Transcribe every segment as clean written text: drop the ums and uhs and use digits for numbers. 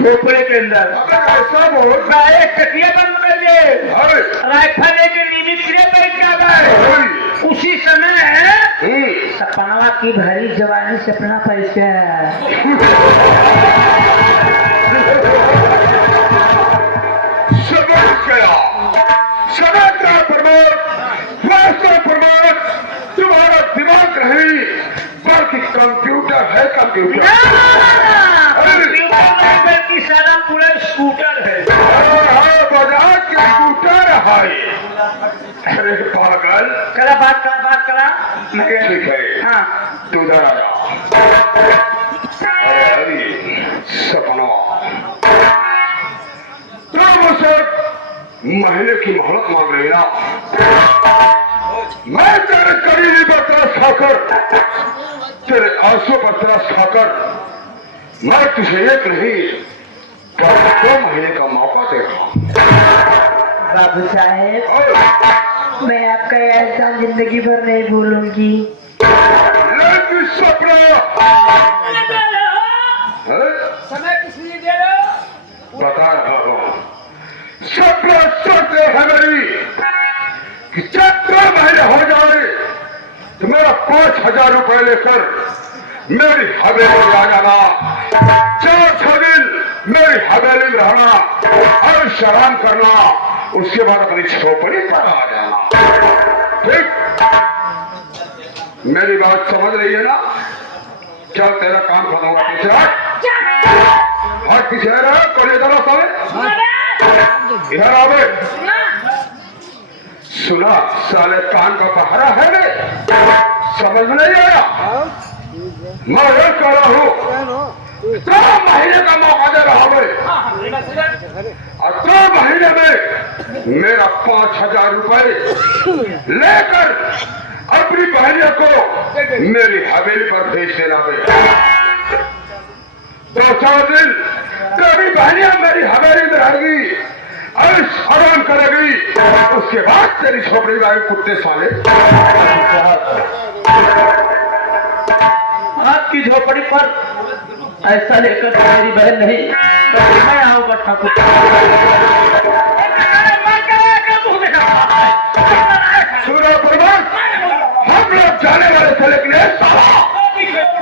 झोपड़े के अंदर ऐसा बोल सारे कटिया बंद कर दे, राइफल लेके निमित्रे बैठ जावे। उसी समय सपनावा की भरी जवानी सपना पैसे समझ गया। समय का प्रमाण, वास्तव प्रमाण तुम्हारा दिमाग नहीं बल्कि कंप्यूटर है। कंप्यूटर बल्कि सारा पूरा स्कूटर है। बजाज के स्कूटर है। अरे पागल, करा बात करा। ठीक है, हाँ तू उधर आ जा। अरे सपना तो मुझसे महीने की मोहलत मांग रही ना। मैं तेरे करीबी पर तरस खाकर, तेरे आंसू पर तरस खाकर मैं तुझे एक नहीं पर 2 महीने का मौका दे रहा हूं। बाबू साहेब, मैं आपका एहसान जिंदगी भर नहीं भूलूंगी। लेकिन सपना समय किस लिए दे रहे हो? बता रहा हूं, सपना शर्त है मेरी कि जब 2 महीने हो जाए तो मेरा 5,000 रुपए लेकर मेरी हवेली आ जाना। 4-6 दिन मेरी हवेली में रहना और शराब करना, उसके बाद अपनी झोपड़ी पर आ जाना। ठीक, मेरी बात समझ रही है ना? चल तेरा काम खत्म होगा। पीछे हट, पीछे रहा कोई इधर साले, इधर आवे। सुना साले, कान का पहरा है रे, समझ में नहीं आया? मैं ये कह रहा हूँ 2 महीने का मौका दे रहा हूँ और 2 महीने में मेरा 5,000 रुपए लेकर अपनी बहनियों को मेरी हवेली पर भेज देना। 2-4 दिन तेरी बहनियां मेरी हवेली में रहेगी, आराम करेगी, उसके बाद तेरी झोपड़ी में आए कुत्ते साले। आपकी झोपड़ी पर ऐसा लेकर मेरी बहन नहीं, बल्कि मैं आऊंगा ठाकुर। सुनो प्रधान, हम लोग जाने वाले थे लेकिन ये साला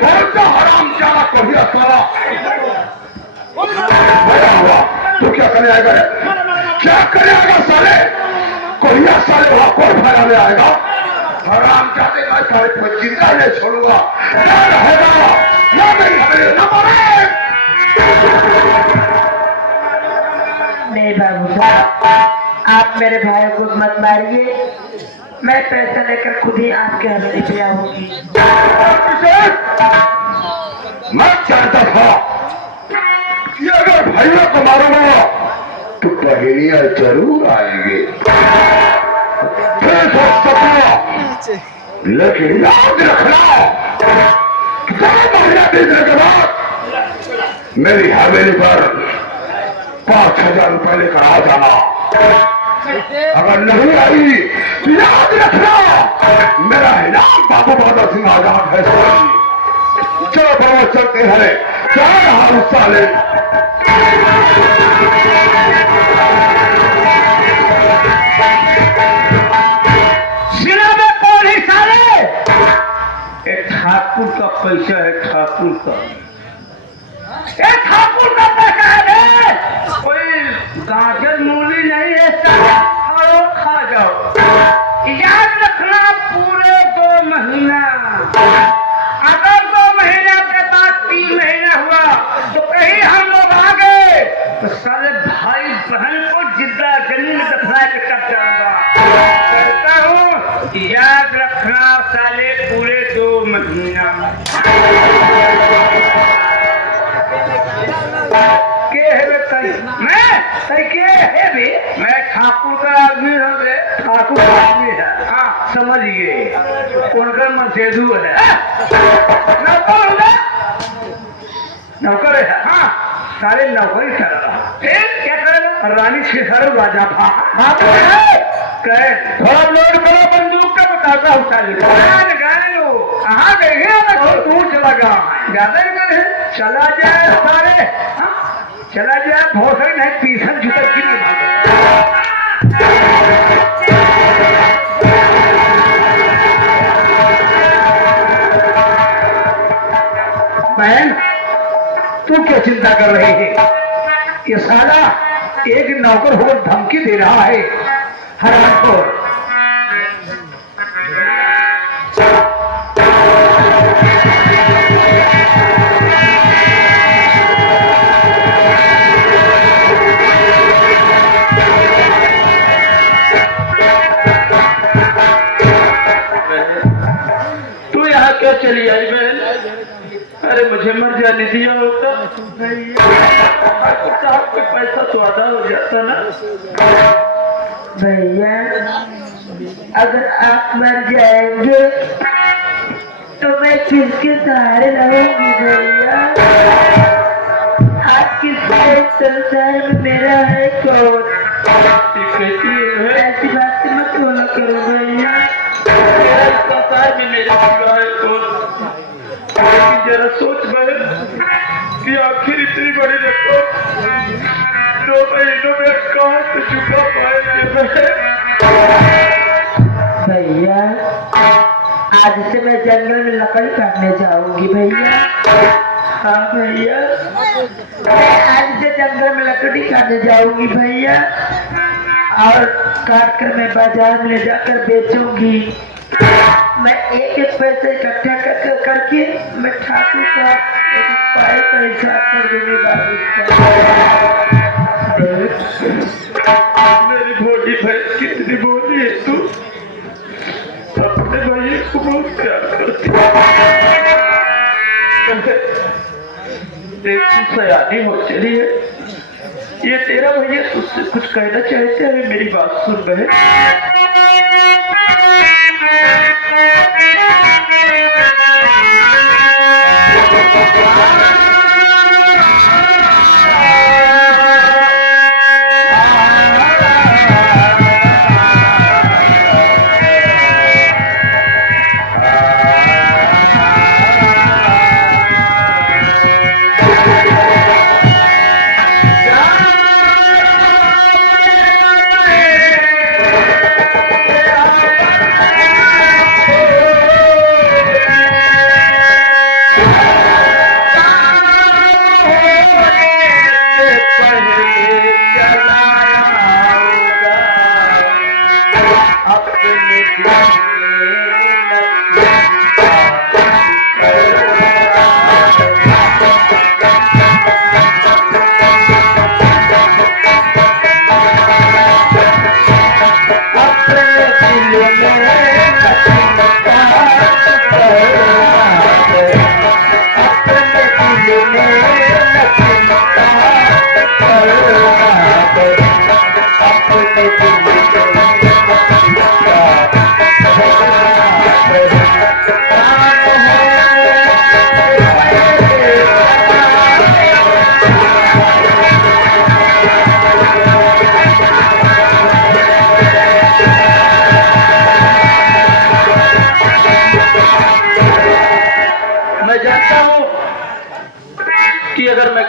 कौन सा हराम जाना कोहिया साला भया हुआ। तू क्या करने आएगा? क्या करने आएगा साले? कोहिया साले वहां कौन भराने आएगा? हराम जाते मैं साले को जिंदा नहीं छोड़ूंगा। क्या रहेगा ना मेरी हवेली ना मरे। नहीं बाबू साहब, आप मेरे भाई को मत मारिए। मैं पैसा लेकर खुद ही आपके हवेली पे आऊंगी। मैं जानता था कि अगर भाइयों को मारूंगा तो बहनियां जरूर आएंगे। फिर सोच सकूंगा, लेकिन याद रखना 2 महीना बीतने के बाद मेरी हवेली पर 5,000 रुपए लेकर आ जाना। अगर नहीं आई तो याद रखना मेरा इनाम बाबू बहादुर सिंह आजाद है। चलो बड़ा चलते हैं, क्या रहा साले। जिला में कौन है साले? एक ठाकुर का पैसा है, ठाकुर का। एक ठाकुर का पैसा है, कोई गाजर मूली नहीं है। खाओ, खा जाओ। याद रखना पूरे 2 महीना। अगर 2 महीने के बाद 3 महीना हुआ तो कहीं हम लोग आ गए तो सारे भाई बहन को जिद्दा जमीन दफना के कब जाऊंगा। कहता हूँ याद रखना साले पूरे 2 महीना। मैं ठाकुर का आदमी हूँ। ठाकुर आदमी है, हाँ समझिए। उनका मसेदू है, नौकर है। हाँ सारे नौकरी कर रहा। क्या करेगा? रानी शेखर राजा था। थोड़ा लोड करो बंदूक का, बताता हूँ साले। कहाँ गए? दूर चला गया, ज्यादा ही चला जाए सारे। चला गया भोसड़ी नहीं पीसन जुतर की बहन तू क्या चिंता कर रही है? ये साला एक नौकर होकर धमकी दे रहा है हराम को। तू यहाँ क्या चली आई बहन? अरे मुझे मर जाने दिया होता कोई पैसा तो आधा हो जाता ना। भैया अगर आप मर जाएंगे तो मैं किसके सहारे रहूंगी भैया? आपकी संसार में मेरा है कौन? ऐसी बात मत बोला करो भैया। संसार में मेरे सिवा है कौन? लेकिन जरा सोच बहन कि आखिर इतनी बड़ी रकम 2 महीनों में कहाँ से चुका पाएंगे भैया? आज से मैं जंगल में लकड़ी काटने जाऊंगी भैया। हाँ भैया मैं आज से जंगल में लकड़ी काटने जाऊंगी भैया, और काट कर मैं बाजार में ले जाकर बेचूंगी। मैं एक एक पैसे इकट्ठा करके मैं ठाकुर का पाए का हिसाब कर दूंगी बाबू। मेरी भोली भैंस कितनी बोली है तू? अपने भाई को बहुत प्यार करती है। सयानी हो चली है। ये तेरा भैया तुझसे कुछ कहना चाहते हैं, मेरी बात सुन रहे।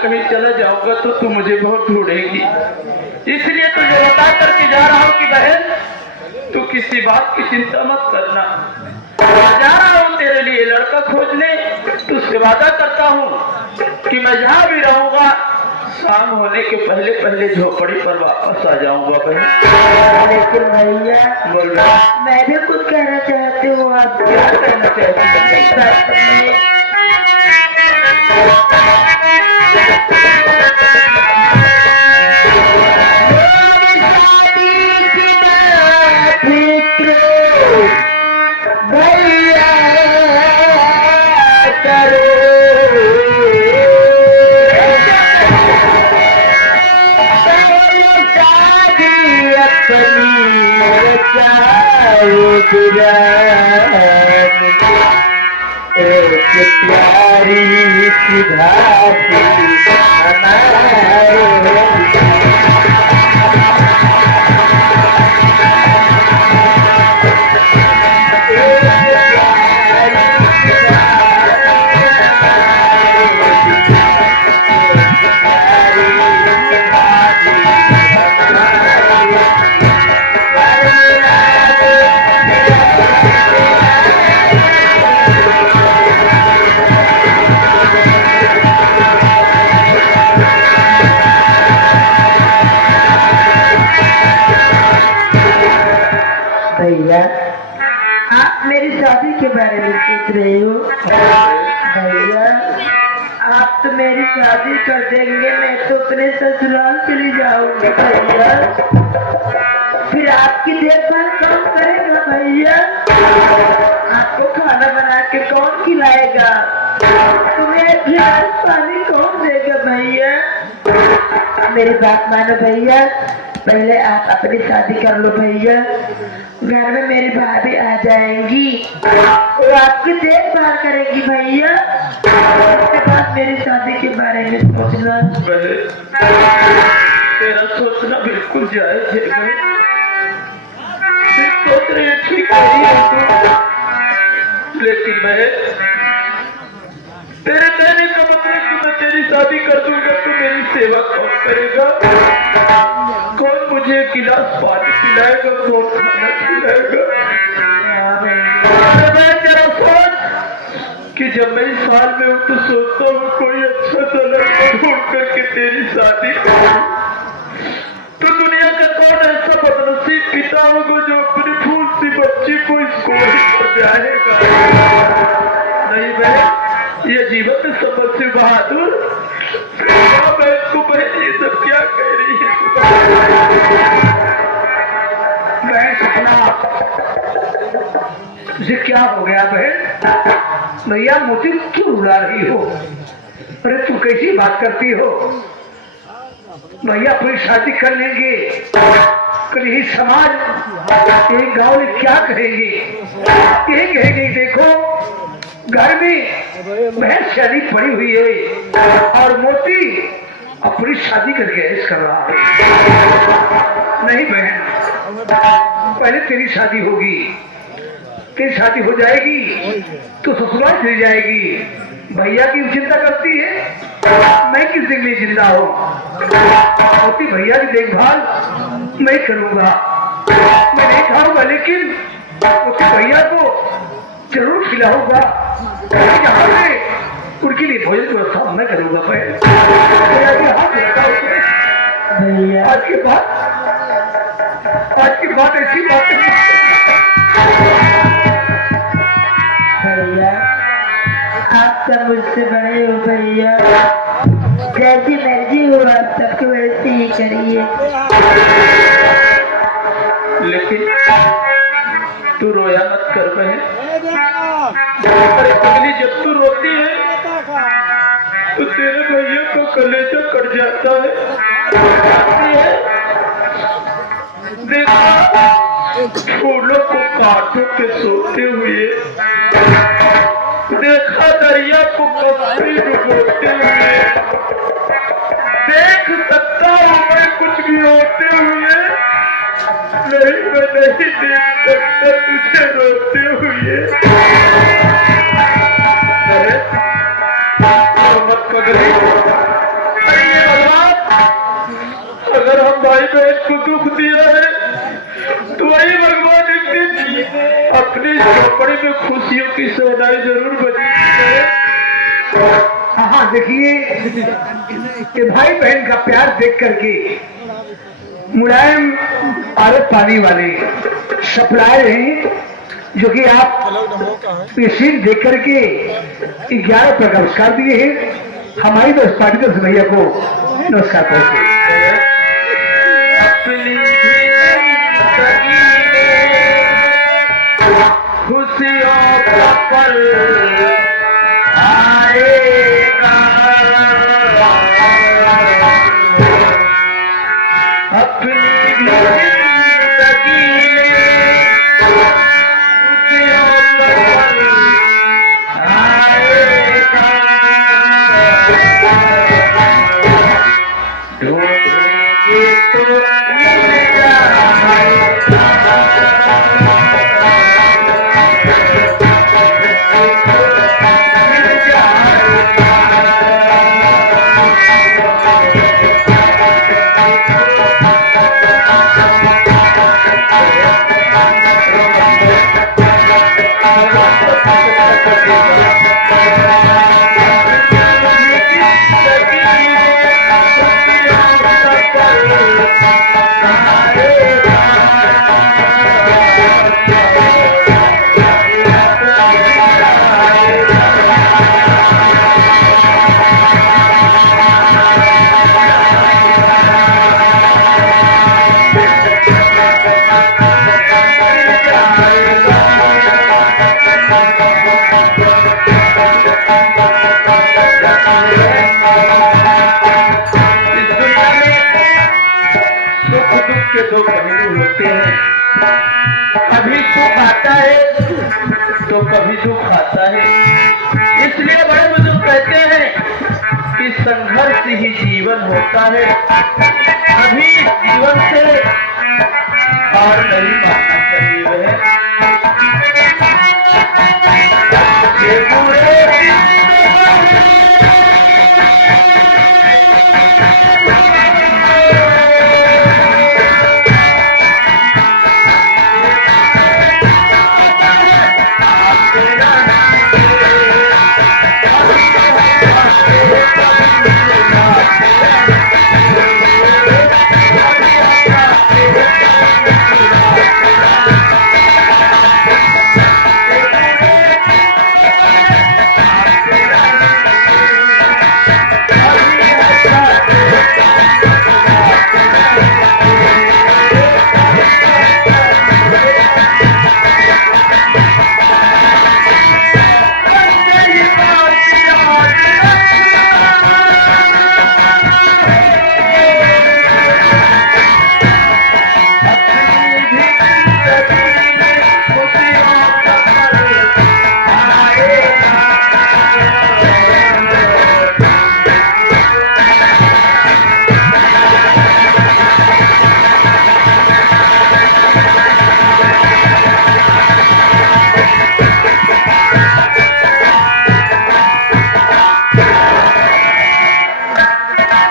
कहीं चला जाऊंगा तो तू मुझे बहुत ढूंढेगी, इसलिए तुझे बता करके जा रहा हूँ कि बहन तू किसी बात की चिंता मत करना। जा रहा हूँ तेरे लिए लड़का खोजने, तुझसे वादा करता हूँ कि मैं जहाँ भी रहूंगा शाम होने के पहले पहले झोपड़ी पर वापस आ जाऊंगा बहन। लेकिन भैया बोल रहा मैं भी कुछ कहना चाहती हूँ। आप क्या कहना चाहती है? एक प्यारी सीधा हमारे आप मेरी शादी के बारे में सोच रहे हो? भैया आप तो मेरी शादी कर देंगे, मैं तो अपने ससुराल चली जाऊंगी भैया। फिर आपकी देखभाल कौन करेगा भैया? आपको खाना बना के कौन खिलाएगा? तुम्हें गिलास पानी कौन देगा भैया? मेरी बात मानो भैया, पहले आप अपनी शादी कर लो भैया। घर में मेरी भाभी आ जाएंगी, वो आपकी देखभाल करेगी भैया। उसके बाद मेरी शादी के बारे में सोचना। तेरा सोचना बिल्कुल जायज है। सोच रही ठीक नहीं है, लेकिन मैं तेरे कहने का मतलब कि मैं तेरी शादी कर दूंगा तो मेरी सेवा कौन करेगा? कौन मुझे गिलास पानी पिलाएगा? कौन खाना खिलाएगा? मैं तेरा सोच कि जब मैं इस साल में हूँ तो सोचता हूँ कोई अच्छा सा लड़का ढूंढ करके तेरी शादी करूं। तो दुनिया का कौन ऐसा बदनसीब पिता होगा जो अपनी फूल सी बच्ची को इस कोई पर ब्याहेगा? नहीं बहन, ये जीवन में सबल से बहादुर बहन को बहन ये सब क्या कह रही है? बहन सपना, तुझे क्या हो गया बहन? भैया मुझे क्यों रुला रही हो? अरे तू कैसी बात करती हो? भैया अपनी शादी कर लेंगे, कल यही समाज एक गांव में क्या कहेंगे? यही कहेंगे देखो घर में बहन शादी पड़ी हुई है और मोती अपनी शादी करके ऐश कर रहा है। नहीं बहन, पहले तेरी शादी होगी, तेरी शादी हो जाएगी तो ससुराल चली जाएगी। भैया की चिंता करती है, मैं किस दिन में जिंदा हूँ? मोती भैया की देखभाल मैं करूंगा, मैं नहीं खाऊंगा लेकिन मोती भैया को जरूर खिलाऊंगा। जहाँ पे उनके लिए भोजन की व्यवस्था मैं करूंगा। भैया आज के बाद ऐसी बात भैया आप सब मुझसे बड़े हो भैया, जैसी मर्जी हो आप सबको वैसे ही करिए। लेकिन तू रोया मत कर बहन। अरे अगली जब तू रोती है तो तेरे भैया को कलेजा कट जाता है। देखा फूलों को कांटों के सोते हुए, देखा दरिया को कपड़ी डुबोते हुए, देख सकता हूँ मैं कुछ भी होते हुए, नहीं मैं नहीं देख सकता तुझे रोते हुए। मत पगली, अरे भगवान, अगर हम भाई बहन को दुख दिया है तो वही भगवान एक दिन अपनी झोपड़ी में खुशियों की सौदाई जरूर बनेगी। हाँ देखिए कि भाई बहन का प्यार देख करके मुलायम आदत पानी वाले सप्लाई हैं जो कि आप ये सीन देख करके 11 पर नमस्कार दिए हैं। हमारी दोस्त पार्टी दोस्त भैया को नमस्कार करते खुशियों का पल आएगा, अपनी जिंदगी में खुशियों का पल आएगा। कभी सुख आता है तो कभी दुख आता है। इसलिए बड़े बुजुर्ग कहते हैं कि संघर्ष ही जीवन होता है। अभी जीवन से और नहीं मानना चाहिए है। ये पूरे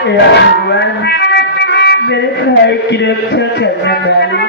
भगवान मेरे भाई की रक्षा करने वाले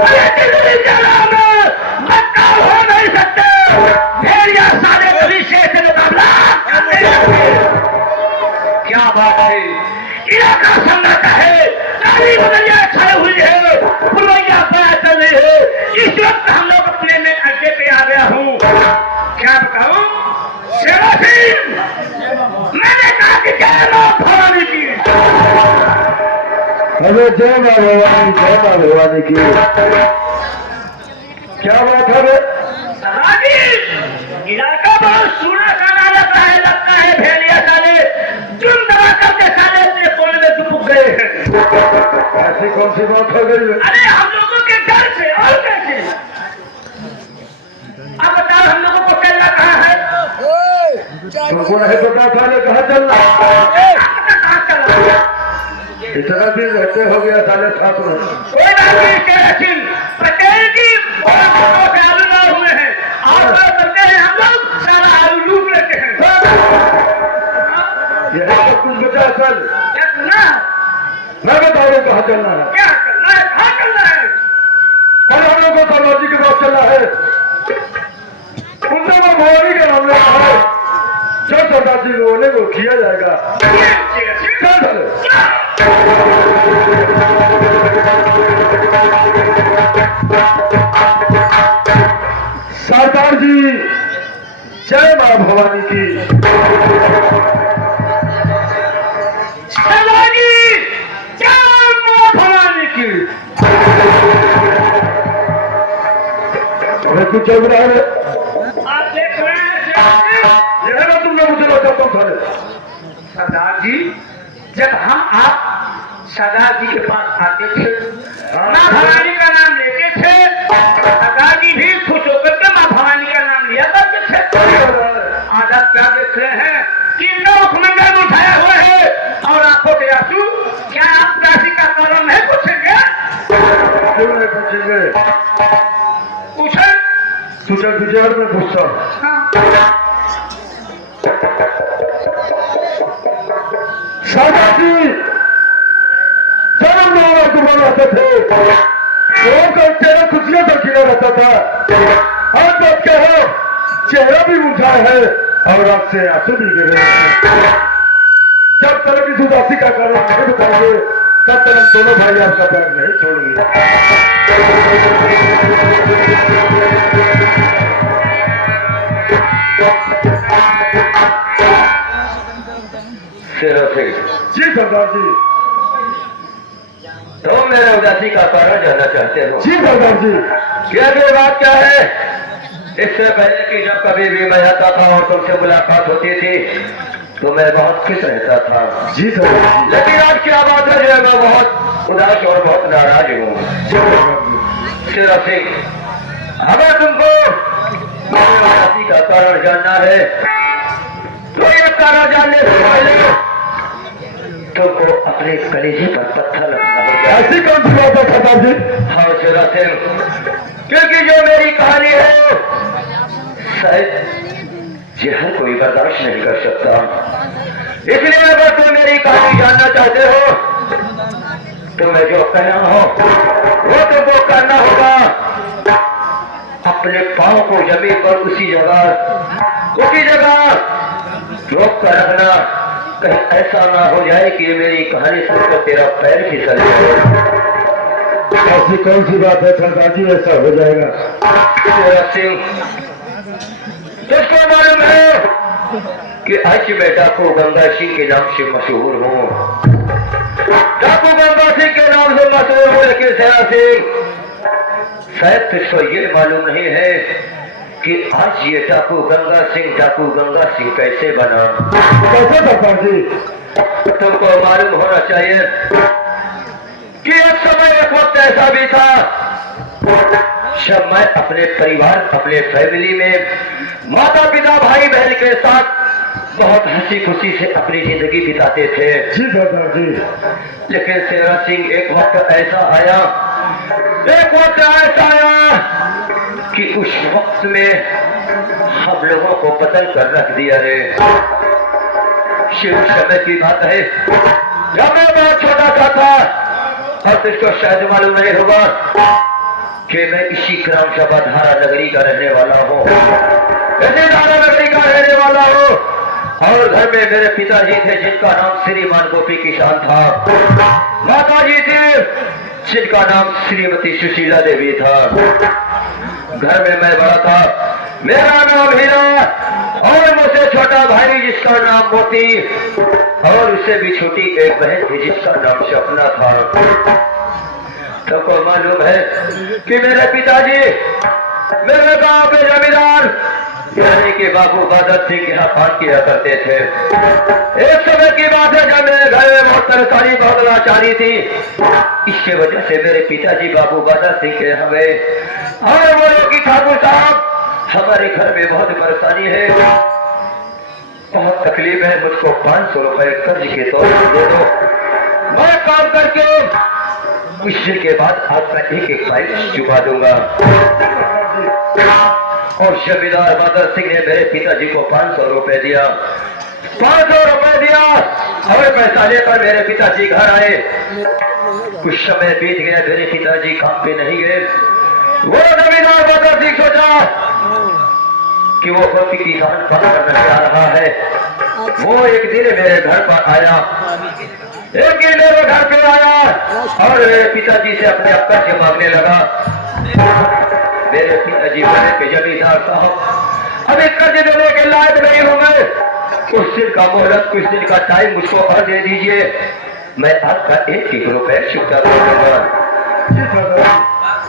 अरे जिंदगी चला में मक्का हो नहीं सकते, भेड़िया सारे कभी शेर से मुकाबला करने लगते। क्या बात है, इलाका सन्नाटा है, नारी बदलिया छाई हुई है, पुरवैया पाया चल रही है। इस वक्त हम लोग अपने में अड्डे पे आ गया हूँ। क्या बताऊं शेरा सिंह, मैंने कहा कि जय मां भवानी की। अरे जय मां भवानी, जय मां भवानी की। क्या बात है? इलाका बहुत सूना खाना लगता है भेड़िया साले चुन दबा करके साले अपने कोने में दुबक गए हैं। ऐसी कौन सी बात हो गई? अरे हम लोगों के घर से और कैसे? अब बताओ हम लोगों को चलना कहाँ है? तुमको नहीं पता साले कहाँ चलना? कहाँ चलना? इतना दिन रहते हो गया साले साथ में। कोई बात नहीं शेरा सिंह, पटेल जी आलू ना हुए हैं और करते हैं हम लोग सारा आलू लूट लेते हैं। यही सब कुछ बचा चल। क्या सुना? मैं बताऊँ कहाँ चलना है? क्या करना है? कहाँ करना है? पहाड़ों को सरदार जी के पास चलना है। उनसे वो भवानी का मामला है, जो सरदार जी बोले वो किया जाएगा। चल चले। सरदार जी जय मां भवानी की। भवानी जय मां भवानी की। अरे कुछ चल रहा है? आप देख रहे हैं यह ना तुमने मुझे बताता हूँ साले। सरदार जी, जब हम आप सरदार जी के पास आते थे, माँ भवानी का नाम लेते थे, सरदार जी भी खुश होकर के माँ भवानी का नाम लिया करते थे। आज आप क्या देख रहे हैं कि लोग मंगल में उठाया हुआ है और आंखों के आंसू। क्या आप राशि का कारण नहीं पूछेंगे? क्यों नहीं पूछेंगे? पूछे तुझे गुजर में पूछता हूँ। सरदार जी जब हम लोग तुम्हारे रहते थे तो चेहरा खुशियों का खिला रहता था। आज तक क्या हो, चेहरा भी उठा है और आंख से आंसू भी गिरे हैं। जब तक इस उदासी का कारण नहीं बताएंगे तब तक हम दोनों भाई आपका प्यार नहीं छोड़ेंगे। शेरा सिंह, जी सरदार जी। तो मेरे उदासी का कारण जानना चाहते हो? जी सरदार जी। क्या ये बात क्या है? इससे पहले कि जब कभी भी मैं आता था और तुमसे मुलाकात होती थी तो मैं बहुत खुश रहता था। जी सरदार जी। लेकिन आज क्या बात है जो मैं बहुत उदास और बहुत नाराज हूँ। शेरा सिंह, अगर तुमको मेरी उदासी का कारण जानना है तो ये कारण जानने से पहले तुमको अपने कलेजे पर पत्थर लगना होगा। ऐसी कौन सी बात है सरदार जी? हाँ शेरा सिंह, क्योंकि जो मेरी कहानी है शायद ये हर कोई बर्दाश्त नहीं कर सकता। इसलिए अगर तुम मेरी कहानी जानना चाहते हो तो मैं जो कहना हो वो तुमको करना होगा। अपने पाँव को जमीन पर उसी जगह रोक कर रखना, कहीं ऐसा ना हो जाए कि मेरी कहानी सुनकर तेरा पैर फिसल जाए। ऐसी कौन सी बात है सरदार जी, ऐसा हो जाएगा? शेरा सिंह, तुझको मालूम है कि आज मैं डाकू गंगा सिंह के नाम से मशहूर हूँ। डाकू गंगा सिंह के नाम से मशहूर हूँ, लेकिन शेरा सिंह शायद तुझको ये मालूम नहीं है कि आज ये डाकू गंगा सिंह कैसे बना। कैसे सरदार जी? तुमको मालूम होना चाहिए कि एक समय एक वक्त ऐसा भी था जब मैं अपने परिवार, अपने फैमिली में माता पिता भाई बहन के साथ बहुत हंसी खुशी से अपनी जिंदगी बिताते थे। जी सरदार जी। लेकिन शेरा सिंह एक वक्त ऐसा आया कि उस वक्त में हम लोगों को बदल कर रख दिया रे। शिव समय की बात है जब मैं बहुत छोटा सा था और तुझको शायद मालूम नहीं होगा कि मैं इसी ग्राम सभा धारा नगरी का रहने वाला हूँ, इसी धारा नगरी का रहने वाला हूँ। और घर में मेरे पिताजी थे जिनका नाम श्रीमान गोपी किसान था, माता जी थी जिनका नाम श्रीमती सुशीला देवी था। घर में मैं बड़ा था, मेरा नाम हीरा, और मुझसे छोटा भाई जिसका नाम मोती, और उससे भी छोटी एक बहन थी जिसका नाम सपना था। सबको मालूम है कि मेरे पिताजी मेरे गांव में जमींदार यानी कि बाबू बादल सिंह के यहाँ पान किया करते थे। एक समय की बात है जब मेरे घर में बहुत परेशानी, बहुत लाचारी थी। इसके वजह से मेरे पिताजी बाबू बादल सिंह के यहाँ गए और बोले कि ठाकुर साहब हमारे घर में बहुत परेशानी है, बहुत तकलीफ है, मुझको 500 रुपए कर्ज के तौर पर दे दो, मैं काम करके कुछ दिन के बाद आपका एक एक फाइल चुका दूंगा। और जमींदार बादल सिंह ने मेरे पिताजी को 500 रुपए दिया, 500 रुपए दिया और पैसा लेकर मेरे पिताजी घर आए। कुछ समय बीत गया, मेरे पिताजी काम पे नहीं गए। वो जमींदार बादल सिंह सोचा कि वो गोपी किसान काम करने जा रहा है। वो एक दिन मेरे घर पर आया, एक दिन मेरे घर पे आया और मेरे पिताजी से अपने कर्ज मांगने लगा। मेरे पिताजी बोले कि जमींदार साहब अभी कर्ज देने के लायक नहीं हूं मैं, कुछ दिन का मोहलत, कुछ दिन का टाइम मुझको और दे दीजिए, मैं आपका 1-1 रुपए चुकता कर दूंगा।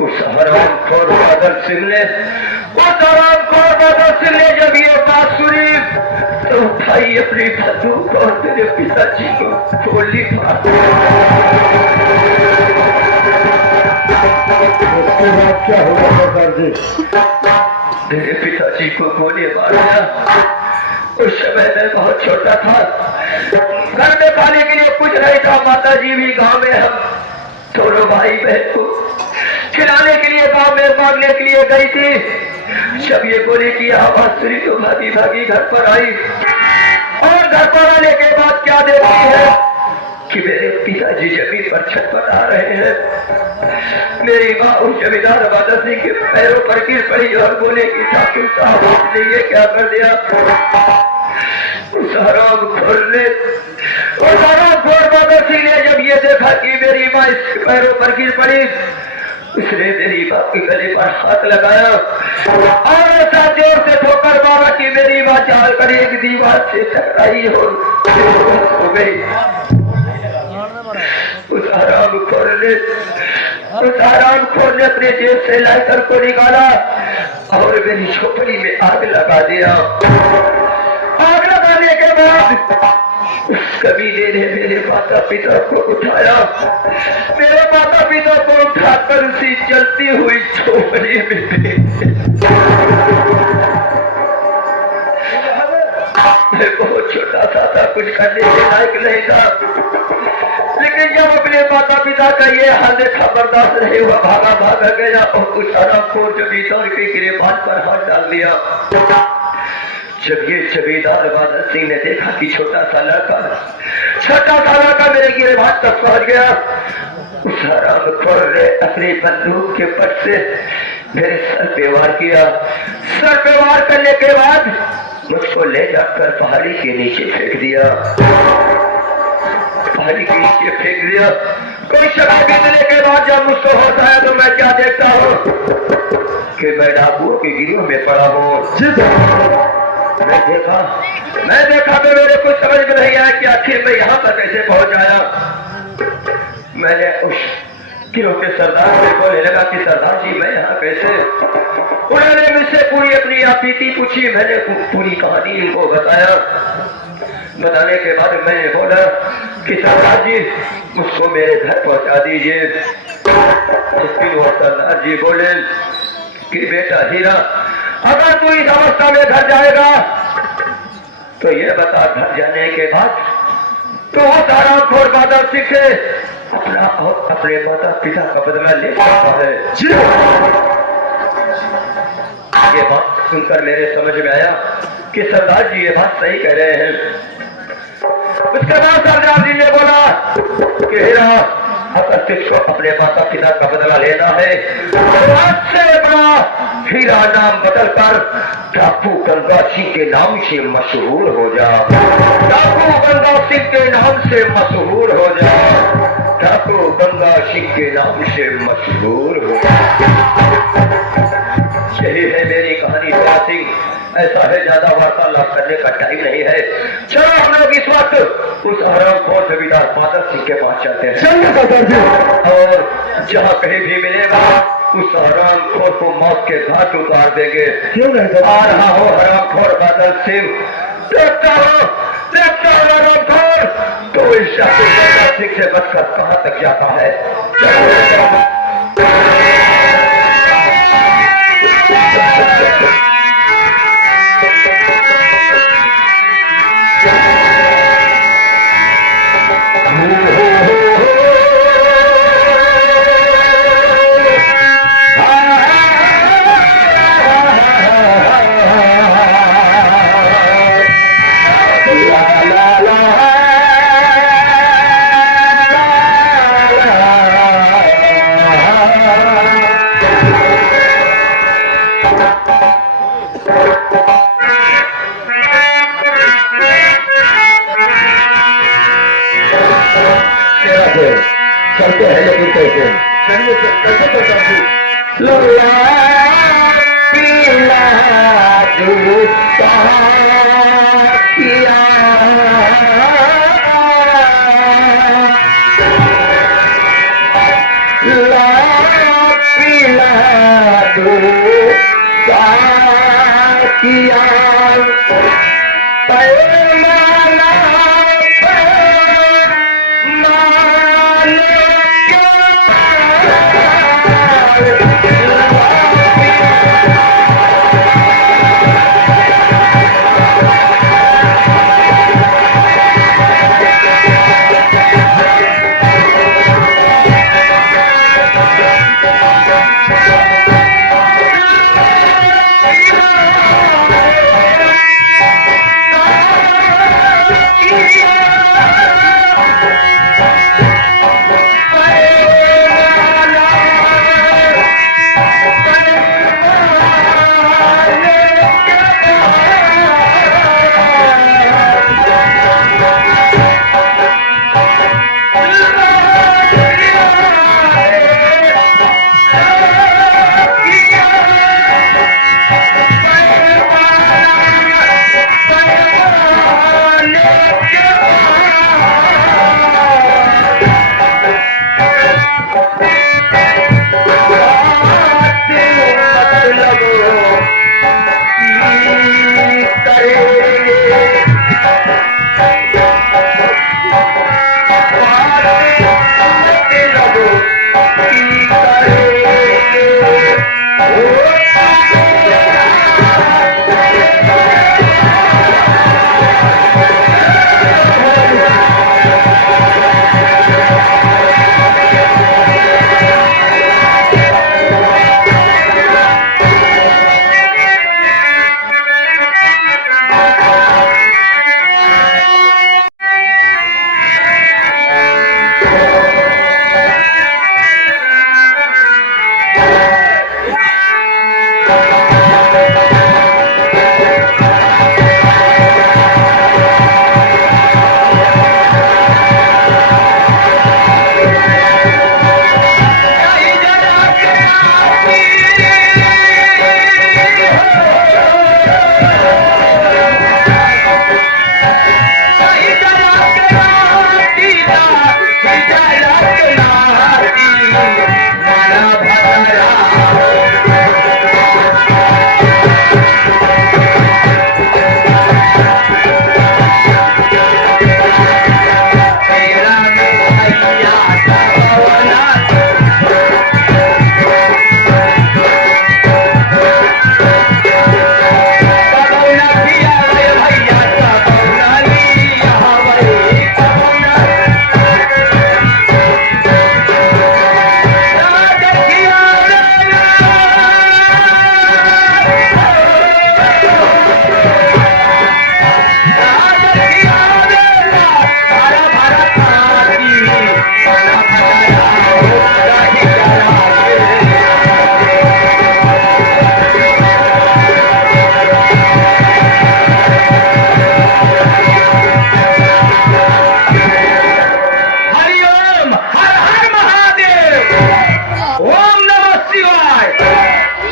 उस हरामखोर बादल सिंह ने, उस हरामखोर बादल सिंह ने जब ये बात सुनी तो भाई अपनी बंदूक और मेरे पिताजी को गोली मार। उसके बाद क्या होगा सरदार जी? मेरे पिताजी को गोली मार दिया। उस समय मैं बहुत छोटा था, घर में खाने के लिए कुछ नहीं था, माता जी भी गांव में, हम दोनों भाई बहन को खिलाने के लिए गांव में मांगने के लिए गई थी। जब ये गोली की आवाज सुनी तो भागी भागी घर पर आई और घर पर आने के बाद क्या देखती है कि मेरे पिताजी जमीन पर छटपट आ रहे हैं। मेरी माँ उस जमींदार बादल सिंह के पैरों पर गिर पड़ी और बोले कि ठाकुर साहब आपने ये क्या कर दिया। उस हरामखोर बादल सिंह ने जब ये देखा कि मेरी माँ इसके पैरों पर गिर पड़ी, उसने मेरी माँ के गले पर हाथ लगाया और ऐसा जोर से ठोकर मारा कि मेरी माँ चाल कर एक दीवार से टकराई और हो गई। उस हरामखोर ने अपने जेब से लाइटर को निकाला और मेरी झोपड़ी में आग लगा दिया। आग लगाने के बाद उस कबीले ने मेरे माता पिता को उठाया, मेरे माता पिता को उठाकर उसी जलती हुई झोपड़ी में मैं बहुत छोटा था, कुछ करने के लायक नहीं था, लेकिन जब अपने माता पिता का ये हाल देखा बर्दाश्त नहीं हुआ, भागा गया और उस हरामखोर जमींदार के गिरेबान पर हाथ डाल दिया। जब ये जमींदार बादल सिंह ने देखा कि छोटा सा लड़का मेरे गिरेबान तक पहुंच गया, उस हरामखोर ने अपनी बंदूक के पट से मेरे सर पे वार किया। सर पे वार करने के बाद मुझको ले जाकर पहाड़ी के नीचे फेंक दिया। पहाड़ी के नीचे फेंक दिया। कोई समय बीतने के बाद जब मुझको होता है तो मैं क्या देखता हूँ कि मैं डाकुओं की गिरियों में पड़ा हूँ। मैं देखा तो मेरे कुछ समझ में नहीं आया कि आखिर मैं यहाँ पर कैसे पहुंच आया। मैंने उस गिरोह के सरदार से बोलने लगा कि सरदार जी मैं यहाँ कैसे। उन्होंने मुझसे पूरी अपनी आपीती पूछी, मैंने पूरी कहानी इनको बताया। बताने के बाद मैंने बोला कि सरदार जी मुझको मेरे घर पहुंचा दीजिए। उसकी वो सरदार जी बोले कि बेटा हीरा, अगर तू इस अवस्था में घर जाएगा तो ये बता घर जाने के बाद तो वो हरामखोर बादल सिंह से अपना और अपने माता पिता का बदला ले सकता है। ये बात सुनकर मेरे समझ में आया कि सरदार जी ये बात सही कह रहे हैं। उसके बाद सरदार जी ने बोला कि हीरा अगर तुझको अपने माता पिता का बदला लेना है तो आज से बड़ा हीरा नाम बदलकर डाकू गंगा सिंह के नाम से मशहूर हो जा। डाकू गंगा सिंह के नाम से मशहूर हो जा। डाकू गंगा सिंह के नाम से मशहूर हो जा। यही है मेरी कहानी दया सिंह। ऐसा है, ज्यादा वार्तालाप करने का टाइम नहीं है। चलो हम लोग इस वक्त उस हरामखोर जमींदार बादल सिंह के पास चलते हैं और जहाँ कहीं भी मिलेगा उस हरामखोर को मौत के घाट उतार देंगे। आ रहा हो हरामखोर बादल सिंह, देखता हो हरामखोर तो इस बादल सिंह से बचकर कहाँ तक जाता है। चलते हैं लेकिन कैसे चलिए कैसे चलता लोला पीला दूता किया ला पीला दूता किया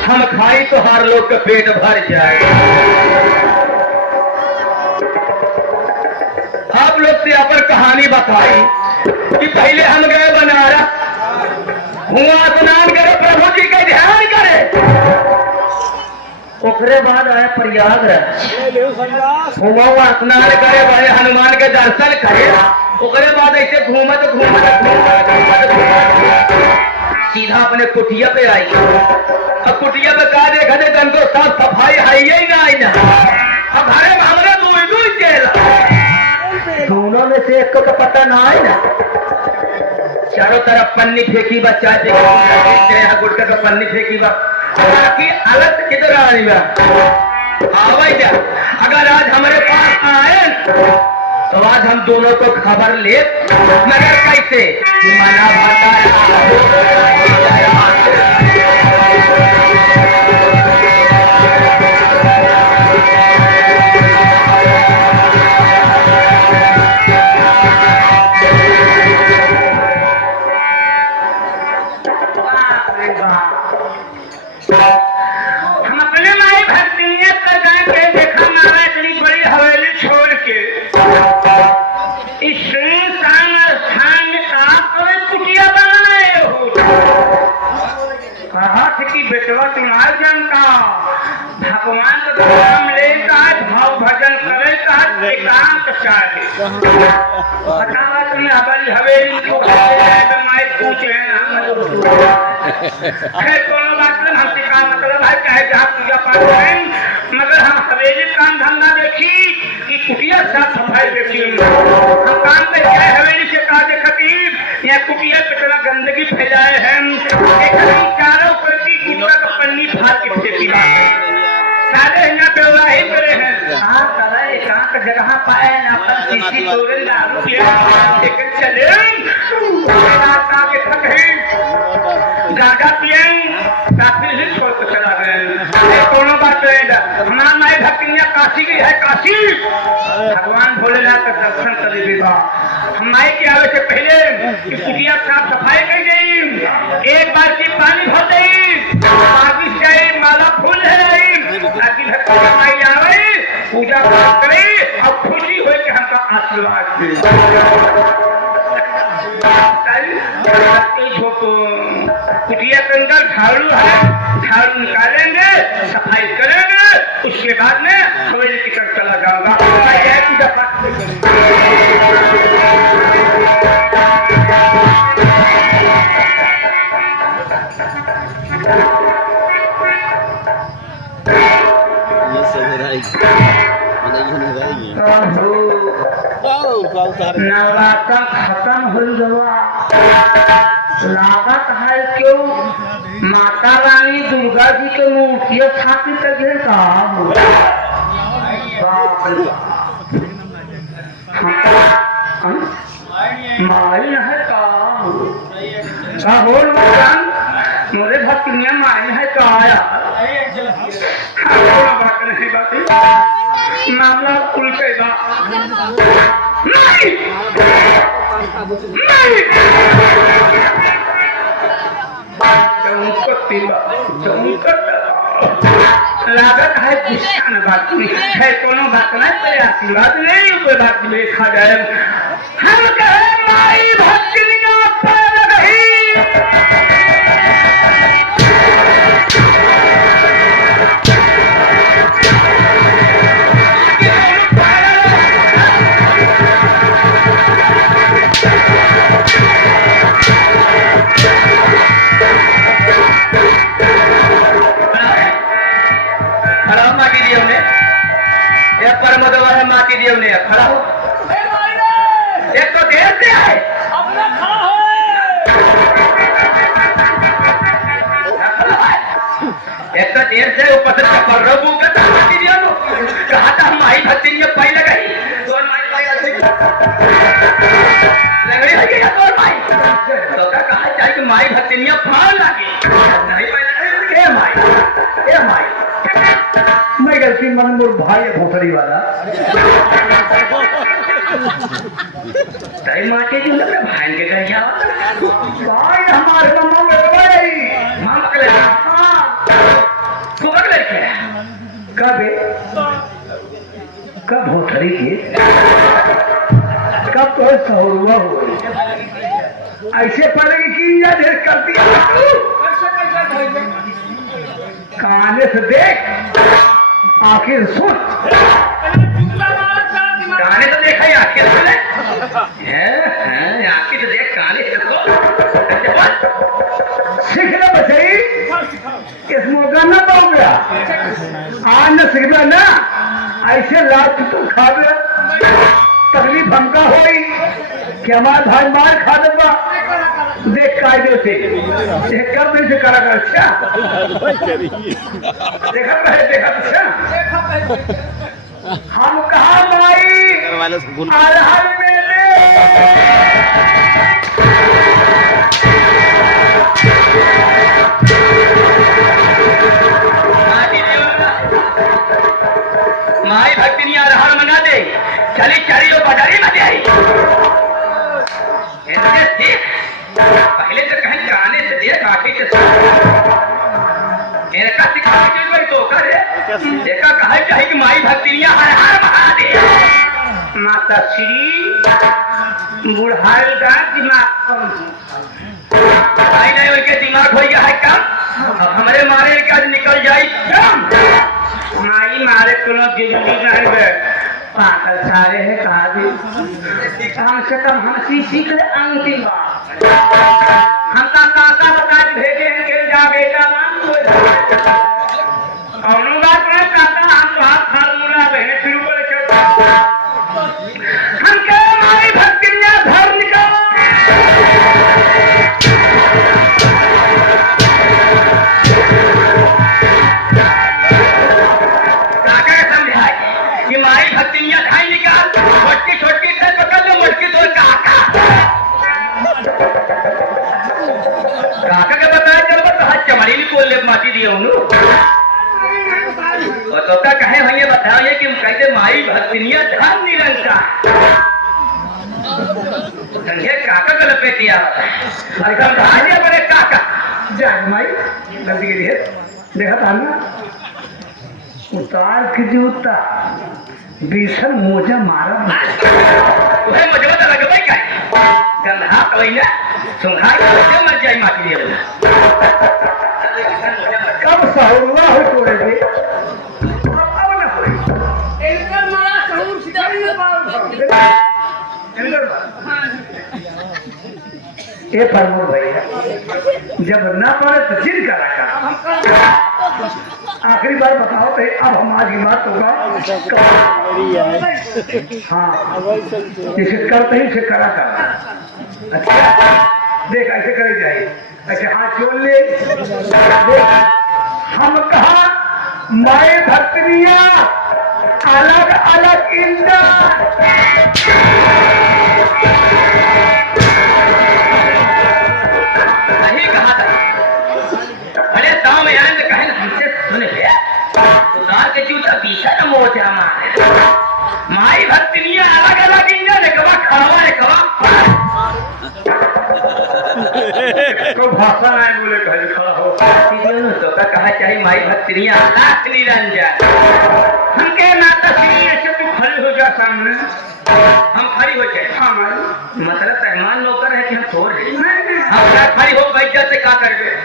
हम खाई तो हर लोग का पेट भर जाए। आप लोग से अपन कहानी बताई कि पहले हम गए बनारस, हुआ स्नान करे, प्रभु जी का ध्यान करे, उसके बाद आए प्रयागराज, हुआ स्नान करे, बड़े हनुमान के दर्शन करे, उसके बाद ऐसे घूमत सीधा अपने कुटिया पे आई। अब कुटिया पे कहा देखा दे गंदो साफ सफाई है ही ना आई ना। अब घरे में हमने दूर चेला दोनों में से एक को पता ना है ना। चारों तरफ पन्नी फेंकी बा, चाय गुटका का पन्नी फेंकी बा, बाकी अलग किधर आई बा आवाज जा। अगर आज हमारे पास आए तो आज हम दोनों को खबर ले, मगर कैसे मना हम अपने माई भक्तियां का जाके देखा मारा इतनी बड़ी हवेली छोड़ के इस सुनसान स्थान में कहा कुटिया बनाए हो। कहा थे कि बेटवा तुम्हारे जनता भगवान का नाम लेता है, भाव भजन करे का एकांत चाहे। बतावा तुम्हें हमारी हवेली को माई पूछे कोनो बात नहीं, हमसे का मतलब है चाहे जहाँ पूजा पाठ करें, मगर हम हवेली काम धंधा देखी कि कुटिया साफ सफाई देखी। हम काम पे गए हवेली से कहा देखती यहाँ कुटिया पे इतना गंदगी फैलाए हैं, चारों प्रति कुटिया का पन्नी फाड़ के फेंकी सारे यहाँ व्यवहार करे हैं। हाँ चला एकांत जगह पाए ना किसी दारू लेकर चले थक है गागा पिए काफी ही छोड़ कर चला गए। दोनों बात हमारा माई भक्तियां काशी की है, काशी भगवान भोलेनाथ का दर्शन करेगा। माई के आवे से पहले कुटिया साफ सफाई कर गई, एक बार की पानी भर गई, बारिश गई, माला फूल है ताकि भक्ति माई आवे पूजा पाठ करे और खुशी हो कि हमका आशीर्वाद दे। कुटिया के अंदर झाड़ू है, झाड़ू निकालेंगे, सफाई करेंगे, उसके बाद में हवेली की तरफ चला जाऊंगा। पूजा पाठ नवरात्र खत्म हो गया, लागत है क्यों माता रानी दुर्गा जी के मूर्ति स्थापित कर काम माई है काम बोल मोरे भक्तियां माई है काया बात नहीं बात मामला उल्टे लागत है गुस्सा न बात है, कोनो बात नहीं आशीर्वाद नहीं कोई बात देखा जाए। हम कहे माई भक्तियां पैर रही माटी देव ने खड़ा हो, एक तो देर से आए एक तो देर से ऊपर से प्रभु का माटी देव कहा था माई भक्ति ने पाई लगाई तो लगड़ी लगी है तो माई तो कहा चाहे कि माई भक्ति ने फाड़ लगी नहीं पाई ए माई मैं गलती मन मोर भाई है भोसड़ी वाला ताई माटे जी लग भाई के घर जाओ भाई हमारे मम्मा में भाई मां के हां कब भोथरी के कब तो सहुआ हो ऐसे पड़ेगी कि या ढेर करती काने से देख आखिर सुन काने से देखा ही आखिर सुने आखिर से देख काने से सीख ले बचाई इस मौका न पाओ गया आज न सीखना ना ऐसे लाभ तुम खा दे तकलीफ हमका होई कि हमारा भाई मार खा देगा देख कायदे से देख कब नहीं से करा कर अच्छा देखा देखा अच्छा हम कहा माई अरहर मेले माई भक्ति अरहर मना दे चली चली जो बजारी मत आई पहले तो कहीं गाने से देख आखिर से तो करे देखा कहा चाहिए कि माई भक्तिनिया हर हर महादेव माता श्री बुढ़ाई का दिमाग भाई नहीं उनके दिमाग हो गया है कम अब हमारे मारे का निकल जाए कम माई मारे कोनो गिरगी नहीं बे पागल सारे है कहा दी कम से कम हम सीख ले अंतिम बात हम काका बता भेजे हैं के जा बेटा नाम और बात में काका हम तो हाथ फार्मूला बहने शुरू कर हम के हमारी भक्तियां धर्म निकाल काका समझाए कि मारी भक्तियां धाई निकाल छोटकी छोटकी से पकड़ लो मुश्किल तो काका के बताया चल बस हाथ चमड़ी नहीं बोल ले माटी दिया उन्होंने और तो क्या कहे भैया बताओ ये कि कहते माई भक्तिनिया धन निरंकार संगे काका को लपेट दिया समझाइए बड़े काका जान माई गलती के लिए देखा था ना उतार के जूता बीसन मोजा मारा तुम्हें मजबूत तो लगे भाई क्या गंधा कोई ना सुंघा के मर जाए माटी दिया कब सहुआ हो तोड़ेगे ये फरमो भैया जब न पड़े तो जिन का रखा आखिरी बार बताओ तो अब हम आज की बात होगा हाँ जिसे करते ही से करा कर अच्छा देख ऐसे करे जाए अच्छा हाथ जोड़ ले देख हम कहा माए भक्तियां अलग अलग इंदा नहीं कहा था अरे दाम यार ने कहे हमसे सुन ले उतार के जूता पीछा न मोजा मारे माई भक्तिनिया अलग अलग इंदा ने कहा खड़वा ने कहा तो भाषा नहीं बोले कहे खड़ा हो तो का कहा चाहिए माई भक्तिनिया हाथ निरंजन हमके नाता श्री ऐसे तू खड़े हो जा सामने हम खड़ी हो जाए हाँ मतलब मेहमान नौकर है कि हम छोड़ रहे हम खड़ी हो बैठ जाते क्या करके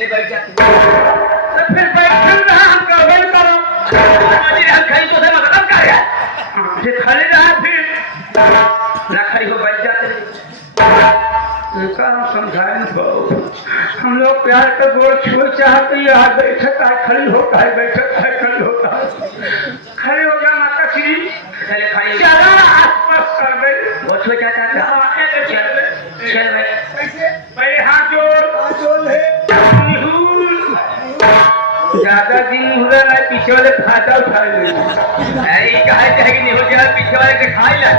ले बैठ जाते तो फिर बैठ रहा हम कर बैठ करो हम खड़ी तो से मतलब क्या है फिर खड़े रहा फिर ना खड़ी हो बैठ जाते समझाए हम लोग प्यार का गोड़ छू चाहते यहाँ बैठक है खड़ी होता है बैठक है खड़ी होता है खड़े हो गया माता श्री चला आसपास कर गए वो छो जाता चल पहले हाथ जोड़ ज्यादा दिन हुआ है पीछे वाले फायदा उठा नहीं कहा चाहे कि नहीं हो जाए पीछे वाले के खाई ला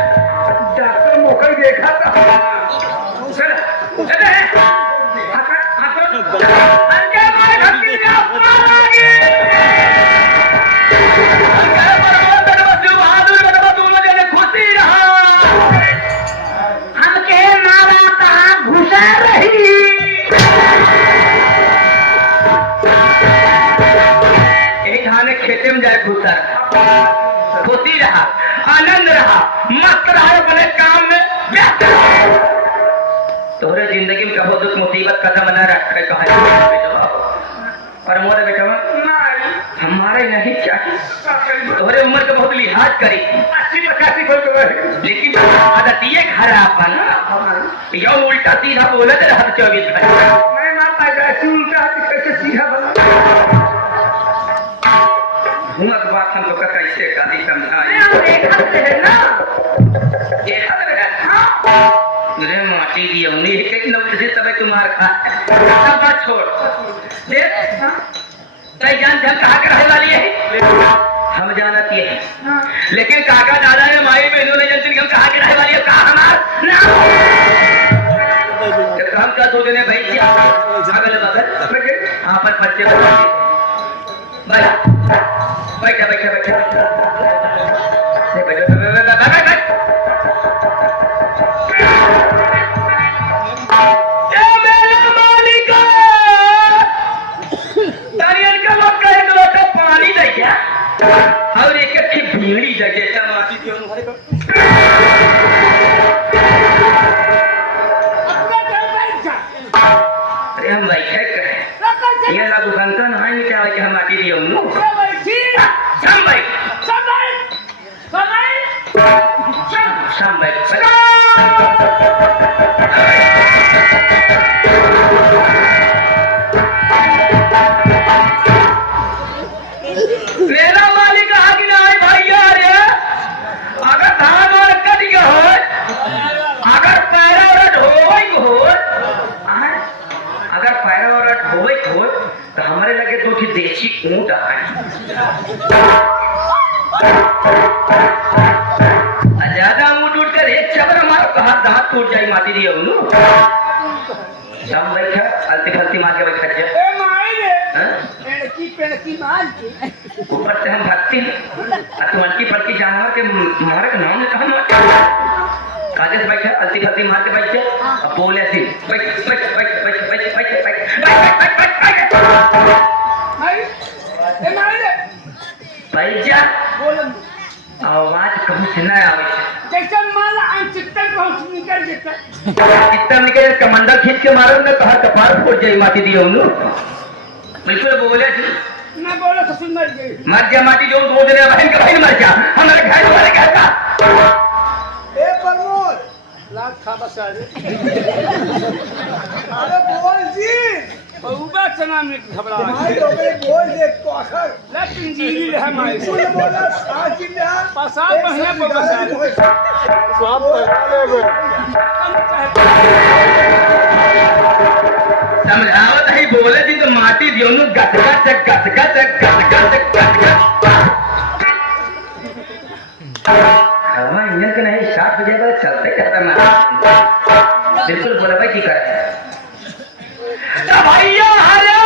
डॉक्टर मौका देखा था खेते में जाए घुसा खुशी रहा, आनंद रहा, मस्त रहा, अपने काम में व्यस्त रहा। तोहरे जिंदगी में कहो दुख मुसीबत कदम न रखे कहा और मोरे बेटा हमारे नहीं चाहिए। तोहरे उम्र के बहुत लिहाज करी 80-85 को लेकिन आदत ये खराब बना यो उल्टा सीधा बोलते रहा 24 घंटे। मैं माता जैसी उल्टा कैसे सीधा बना हुआ बात हम लोग कैसे गाली समझाए है ना मेरे माटी दी उन्हीं एक लोग से तब तुम्हार खा सब बात छोड़ देख तय जान जान कहा के रहने वाली है हम जानती है लेकिन काका दादा ने माई बहनों ने जन हम कहा के रहने वाली है कहा हमार ना हम का दो जने भाई क्या अगल बगल हां पर बच्चे बैठा बैठा बैठा बैठा और एक अच्छी भीड़ी जगह माटी क्यों अरे हम बैठे कहे ये लागू घंटा नहाए नहीं क्या कि हम माटी दिए उन्हों मेरा मालिक आगे ना आए भाई यार अगर धान और कट गया हो अगर पैरा और ढोई हो अगर पैरा और ढोई हो तो हमारे लगे दो की देसी ऊंट आए ज्यादा ऊंट उठ कर एक चबर हमारा कहा दांत टूट जाए माटी दिए उन्होंने हम बैठा अलती फलती मार के बैठा ऊपर से हम भागते हैं तुमकी पड़ती जानवर के मारे का नाम कहा कागज बैठा अलती फलती मार के बैठ जा अब बोले ऐसी बैठ बैठ बैठ बैठ बैठ बैठ बैठ बैठ जा आवाज कहूँ से ना आवे जैसे माला चित्तन पहुंच निकल जेता चित्तन निकल कमांडर खींच के मारो ना कहा कपार फोड़ जाए माटी दिए उन्होंने बिल्कुल बोले मैं बोला तो सुन मर जा माटी जो दो जने बहन का बहन मर जा हमारे घर वाले कहता ए प्रमोद लाख खा बसा रे अरे बोल जी बहुबा चना में घबरा भाई ओकरे बोल दे को आखर लेकिन जीली है माई बोल बोला साची ने पसा पहले बसा सब पहले ले समझावत है बोले जी तो माटी दियोनु गट गट गट गट गट गट गट हवा इन्हें के नहीं स्टार्ट हो जाएगा चलते कहता मैं बिल्कुल बोला भाई ठीक है भैया हरे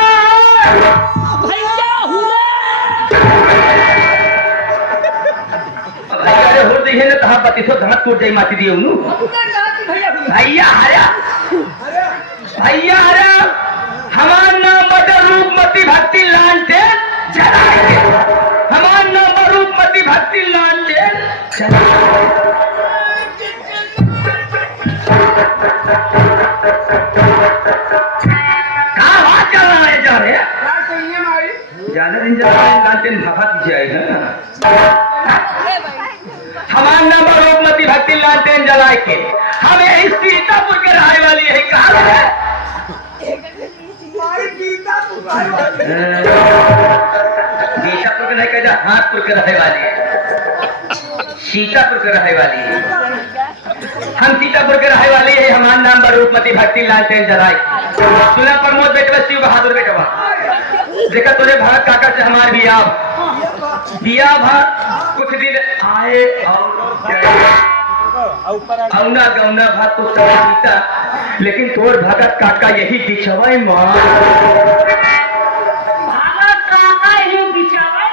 भैया हुए भैया हो देखिए ना कहा पति सो धमक टूट जाए माटी दिए उन्होंने भैया हरे भैया हरे हमार नाम बटा रूपमती भक्ति लांटे जलाएंगे हमार नाम रूपमती भक्ति लांटे कहाँ बात चल रहा है जा रहे जाने दिन जा रहे लांटे भगत जाएगा हमार नाम रूपमती भक्ति लांटे जलाए के हमें इस सीतापुर के रहने वाली है कहा है सीतापुर के नहीं कहता हाथपुर के रहने वाली है सीतापुर के रहने वाली है हम सीतापुर के रहने वाले हैं हमारा नाम रूपमती भक्ति लालटेन जलाई सुना प्रमोद बेटवा शिव बहादुर बेटवा देखा तुझे भारत काका से हमारे बिया भात कुछ दिन आए औना गौना भात तो पीता लेकिन तोर भगत काका यही बिछवाई मां भगत काका ही बिछावे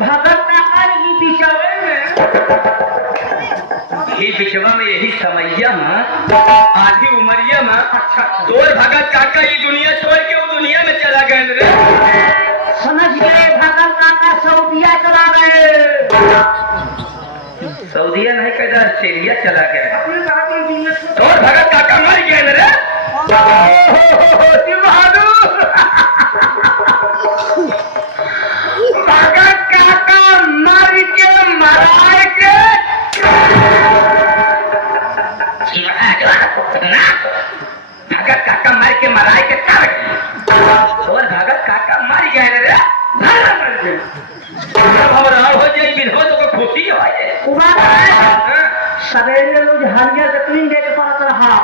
भगत काका ही बिछावे ही बिछवा में यही समैया मां आधी उमरिया मां अच्छा तोर भगत काका ये दुनिया छोड़ के वो दुनिया में चला गए रे समझ गए भगत काका चला गए। सऊदीया नहीं कहता ऑस्ट्रेलिया चला गया। अपने बाप में बिजनेस तो भगत काका मर गया ना रे। भगत काका मर के मराए के भगत काका मर के मराए के और भगत काका मर गए ना रे। हो जाए बिल्हो तो खुशी हो सवेरे रोज हरिया जमीन देख पात रहा।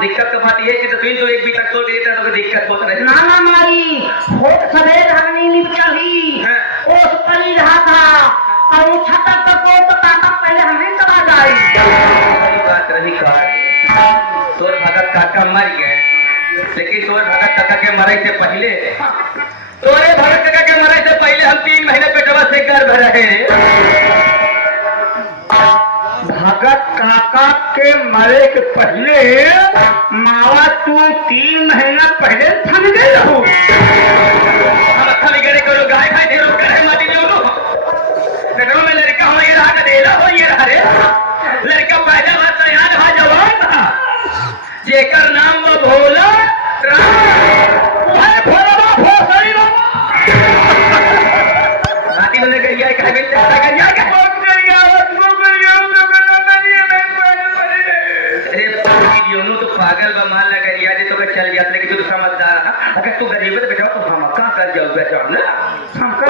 दिक्कत का बात ये है कि जमीन तो एक भी तक तो देता तो दिक्कत होता है। नाना मारी होत सवेर हमनी निपटली ओस पली रहा था और वो छत पर को तो काका पहले हमें चला जाई। सही बात रही कार तोर भगत काका मर गए लेकिन तोर भगत काका के मरे से पहले तोरे भगत काका के मरे से पहले हम 3 महीने पेटवा से गर्भ रहे। भगत काका के मरे के पहले मावा तू 3 महीना पहले थम गए रहो। हम थम गए करो गाय खाई दे रो करे माटी दे रो पेटवा में लड़का हो ये रहा देला हो ये रहा रे लड़का पैदा हुआ तो याद हा जवान था जेकर नाम वो भोला राम भोला भोसड़ी माटी में गैया कह गई गैया के तो पागल बमाल लगा याद तो चल जाता लेकिन तू समझदार है। अगर तू गरीब है तो बेटा तो हम कहाँ कर जाओ बेटा ना हम कर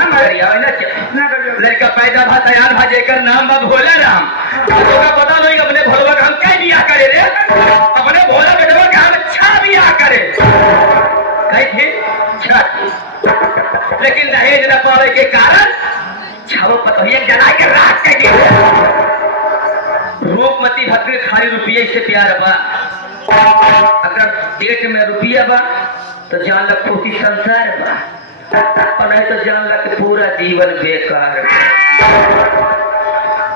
ना मरिया ना लड़का पैदा भा तैयार भा जेकर नाम बा भोला राम तो का पता नहीं अपने भोलवा का हम क्या बियाह करे रे अपने भोला बेटवा का हम अच्छा बियाह करे कही थी लेकिन दहेज न पावे के कारण छावो पतोहिया जला के राख के रूपमती भद्र खाली रुपये से प्यार बा अगर पेट में रुपया बा तो जान लग खुशी संसार बा और नहीं तो जान लग पूरा जीवन बेकार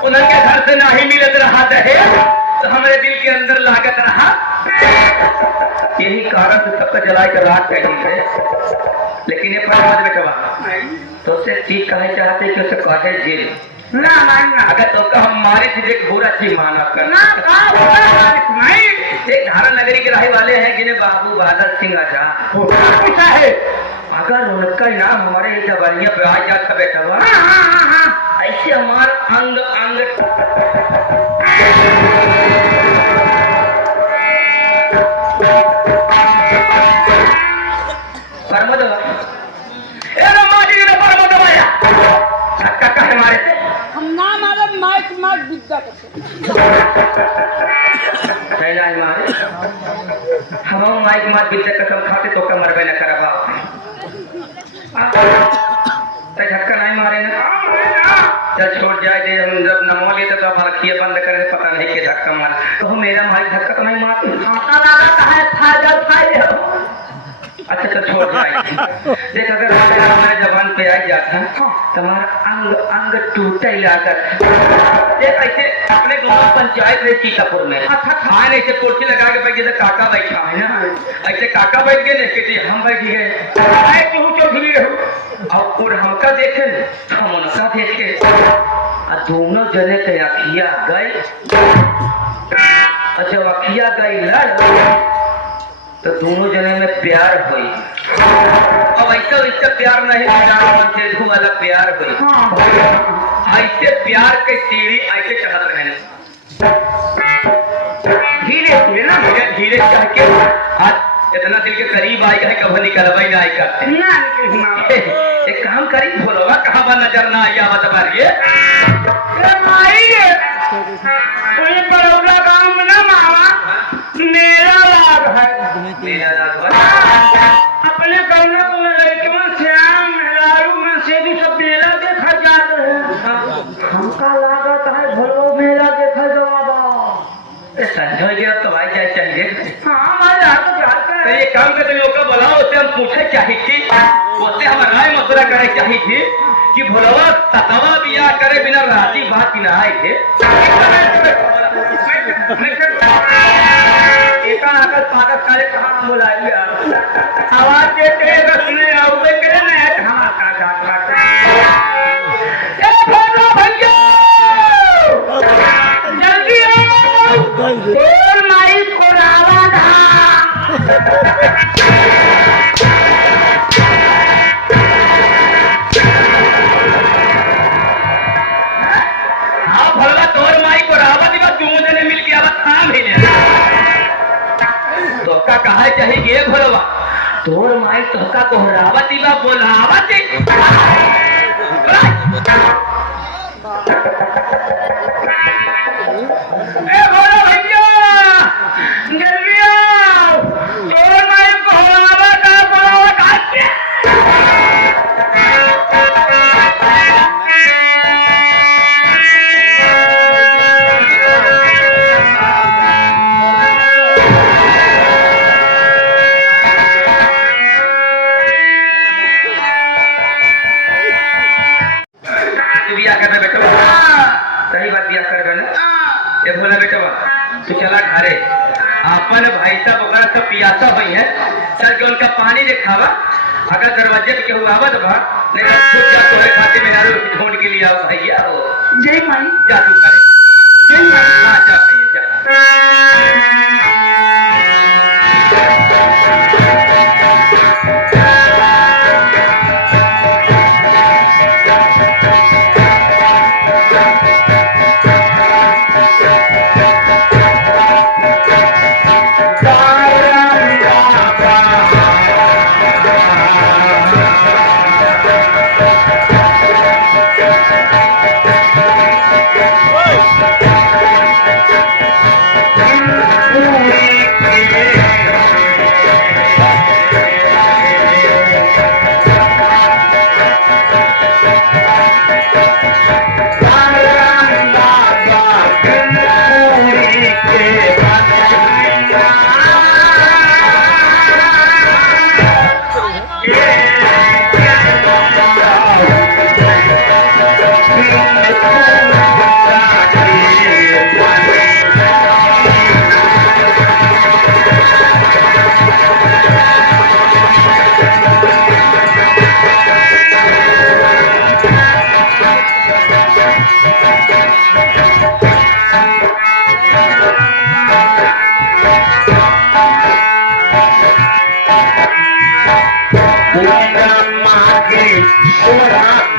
उनके घर से नहीं मिलत रहा दहेज तो हमारे दिल के अंदर लागत रहा यही कारण से सबका जलाए कर रात कही है। लेकिन ये फरमाद बेटवा तो उससे चीज कहे चाहते कि उसे कहे जेल ना मानना अगर तो हम मारे थे एक बुरा चीज माना ना करना एक धारा नगरी के रहने वाले हैं जिन्हें बाबू बहादुर सिंह आजाद पूछा है अगर उनका नाम हमारे जवानिया पे आ जाता बेटा ऐसे हमार अंग अंग परमद धक्का है हमारे से हम नाम आ माइक माइक विद्या करते हम माइक मात विद्या कसम खाते तो कमर में न करवा झटका नहीं मारे ना चल छोड़ जाए दे हम जब नमो लेते तो हमारा खिया बंद करे पता नहीं के धक्का मार तो मेरा भाई धक्का तो नहीं मारते अच्छा तो छोड़ जाए देख अगर हमारे जबान पे आ जाता तुम्हारा अंग अंग टूटे लागत देख ऐसे अपने गांव पंचायत रही सीतापुर में खान ऐसे कुर्सी लगा के बैठे थे काका बैठा है ना ऐसे काका बैठ गए कहते हम बैठ गए चौधरी और हमका देखे हम उनका देखे और दोनों जने के अखिया गए और जब अखिया गई लड़ तो दोनों जने में प्यार हुई। अब ऐसा वैसा प्यार नहीं मन वाला प्यार हुई ऐसे प्यार के सीढ़ी ऐसे चढ़त रहे धीरे धीरे ना धीरे चढ़ के आज इतना दिल के करीब आई है कभी निकलवा ना आई करते एक काम करी बोलोगा कहाँ बा नजर ना आई आवा तुम्हारी बड़ौदा गाँव में ना मामा मेरा लाभ है अपने कमरे को लड़कियों श्याम मेहरारू में से भी सब मेला देखा जाता है हमका लागत है भलो मेला देखा जावा संजय गया तो भाई जाए चाहिए तो ये काम करते लोग बोलाओ उससे हम पूछे चाहिए थी उससे हम राय मशुरा करे चाहिए थी कि भोलवा सतवा बिया करे बिना राजी बात की नहाए थे आकर पाकर सारे कहाँ बुलाइए आवाज देते सुने आओगे करे ना बोलवा तोर माई तोहका कोहरावती बा बोलावती ए बोलो भैया जल्दी आओ तोर माई कोहरावता बोलावती बिया करना बेटवा सही बात बिया कर ना ये बोला बेटवा तू चला घरे अपन भाई सब ओकरा सब पियासा हुई है चल के उनका पानी दिखावा अगर दरवाजे पे केहू आवत बा नहीं तो खुद जा तोरे खाते में नारू ढूंढ के लिए आओ भैया हो जय माई जा तू घरे जय माई हाँ जा भैया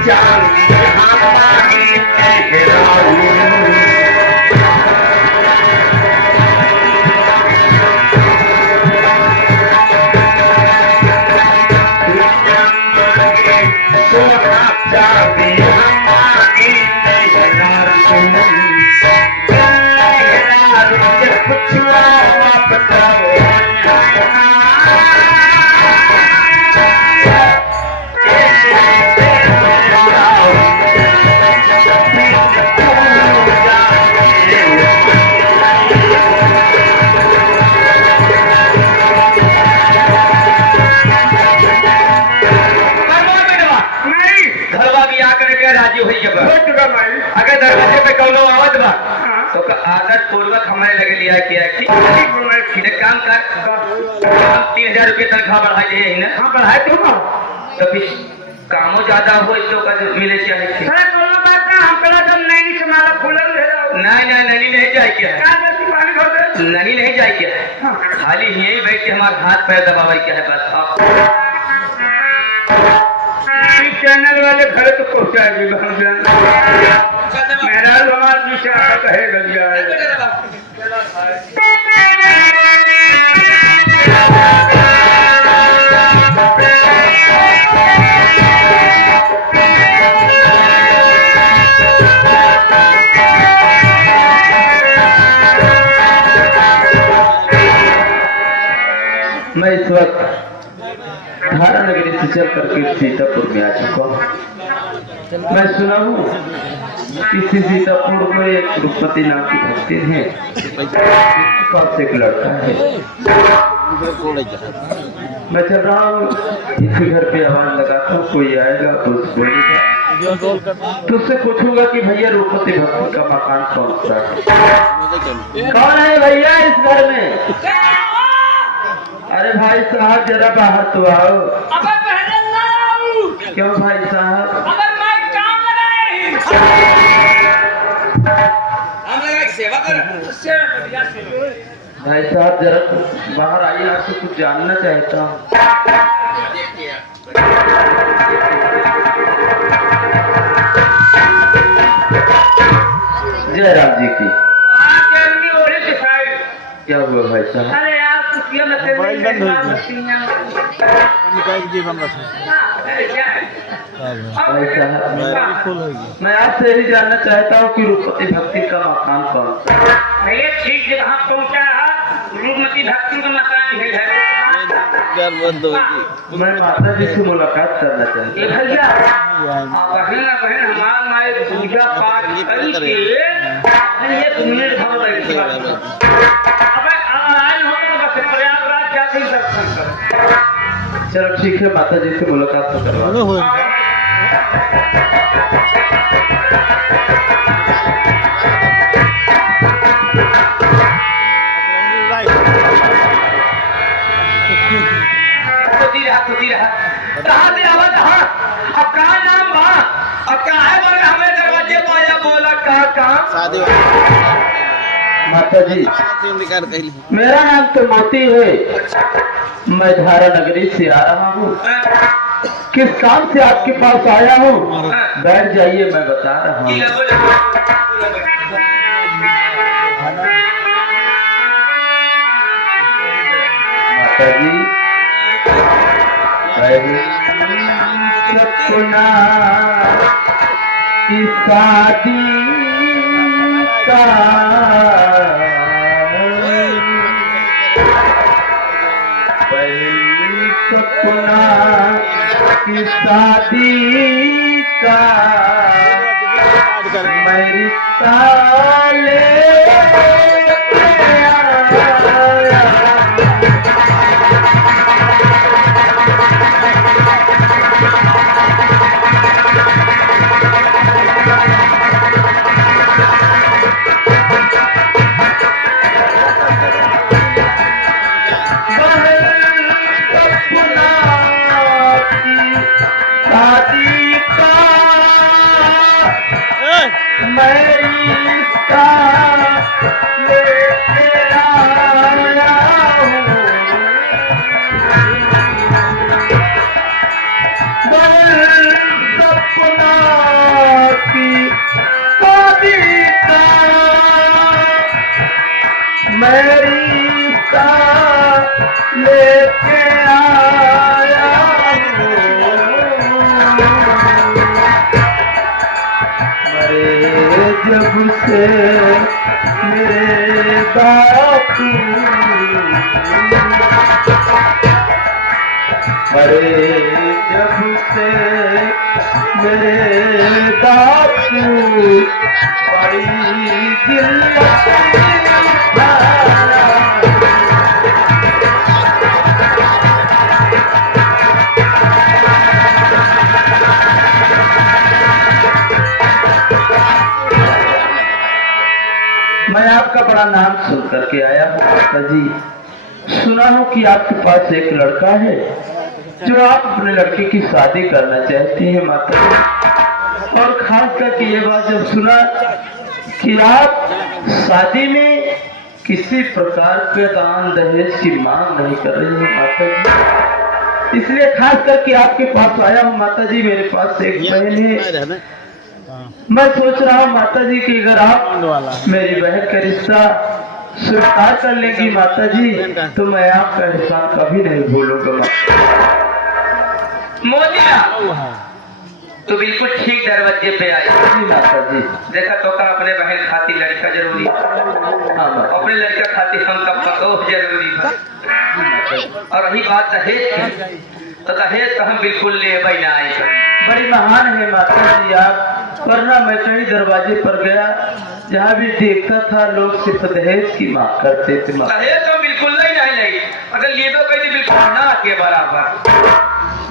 जा अगर दरवाजे पे कौनो आवत बा तो आदत पूर्वक हमारे लगे लिया किया कि काम कर 3000 रुपये तनख्वाह बढ़ा दे ना हाँ बढ़ाए तू ना तो फिर कामो ज्यादा हो इसको कर मिले चाहिए सर कोनो बात ना हम कला सब नैनी से माला फूलल है नहीं नैनी नहीं जाए क्या का जैसी पानी होते नैनी नहीं जाए क्या खाली यही बैठ के हमारा हाथ पैर दबावा क्या है बस आप चैनल वाले घर तो पहुंचाएगी मेरा हमारा पीछे कहेगा मैं इस वक्त धारा नगरी से चल करके सीतापुर में आ चुका हूँ। मैं सुना हूँ किसी सीतापुर में एक द्रुपति नाम की भक्ति है, पास एक लड़का है। मैं चल रहा हूँ, इसी घर पे आवाज लगाता हूँ, कोई आएगा तो बोलेगा, तो उससे पूछूंगा कि भैया द्रुपति भक्ति का मकान कौन सा है? कौन है भैया इस घर में? अरे भाई साहब जरा बाहर तो आओ। अबे पहले ना आओ। क्यों भाई साहब? अबे मैं काम लगाए हम लगा सेवा कर सेवा बढ़िया सेवा। भाई साहब जरा बाहर आइए, आपसे कुछ जानना चाहता हूँ। जय राम जी की। क्या हुआ भाई साहब? अरे यार कुछ ये मत बंद हो मैं आपसे यही जानना चाहता हूँ कि रूपमती भक्ति का मकान कौन सा है? भैया ठीक जगह पहुंचा रूपमती भक्ति का मकान है मैं माता जी से मुलाकात करना चाहता ये भैया बहन ना बहन हमार माए पूजा पाठ करके ये मिनट भर बैठी अबे आज हम तो बस प्रयागराज जाके ही दर्शन कर चलो ठीक है, माता जी से मुलाकात तो करवा दो। खुदी रहा कहाँ से आवा कहाँ अब कहाँ नाम वहाँ अब कहाँ है बोले हमें दरवाजे पाया बोला कहाँ कहाँ माता जी मेरा नाम तो मोती है, मैं धारा नगरी से आ रहा हूँ। किस काम से आपके पास आया हूँ? बैठ जाइए, मैं बता रहा हूँ। माता जी सपना की शादी का पहली सपना की शादी का मैं रिश्ता लेके आया। लेके आया मरे जब से मेरे बापू मरे जब से मेरे बापू बड़ी दिल मैं आपका बड़ा नाम सुन करके आया हूँ माता जी। सुना हूँ कि आपके पास एक लड़का है जो आप अपने लड़के की शादी करना चाहती हैं माता जी। और खास करके ये बात जब सुना कि आप शादी में किसी प्रकार के दान दहेज की मांग नहीं कर रही है माता जी, इसलिए खास करके आपके पास आया हूँ माता जी। मेरे पास एक बहन है, मैं सोच रहा हूँ माता जी कि अगर आप मेरी बहन का रिश्ता स्वीकार कर लेंगी माता जी तो मैं आपका एहसान कभी नहीं भूलूंगा। मोतिया तो बिल्कुल ठीक दरवाजे पे आई जी माता जी। देखा तो का अपने बहन खाती लड़का जरूरी हाँ माता अपने लड़का खाती हम का पतोह जरूरी है। और रही बात दहेज की तो दहेज तो हम बिल्कुल ले ना आए। बड़ी महान है माता जी आप, वरना मैं कई दरवाजे पर गया जहाँ भी देखता था लोग सिर्फ दहेज की मांग करते थे। दहेज तो बिल्कुल नहीं लगी, अगर लिए तो कहीं बिल्कुल ना के बराबर।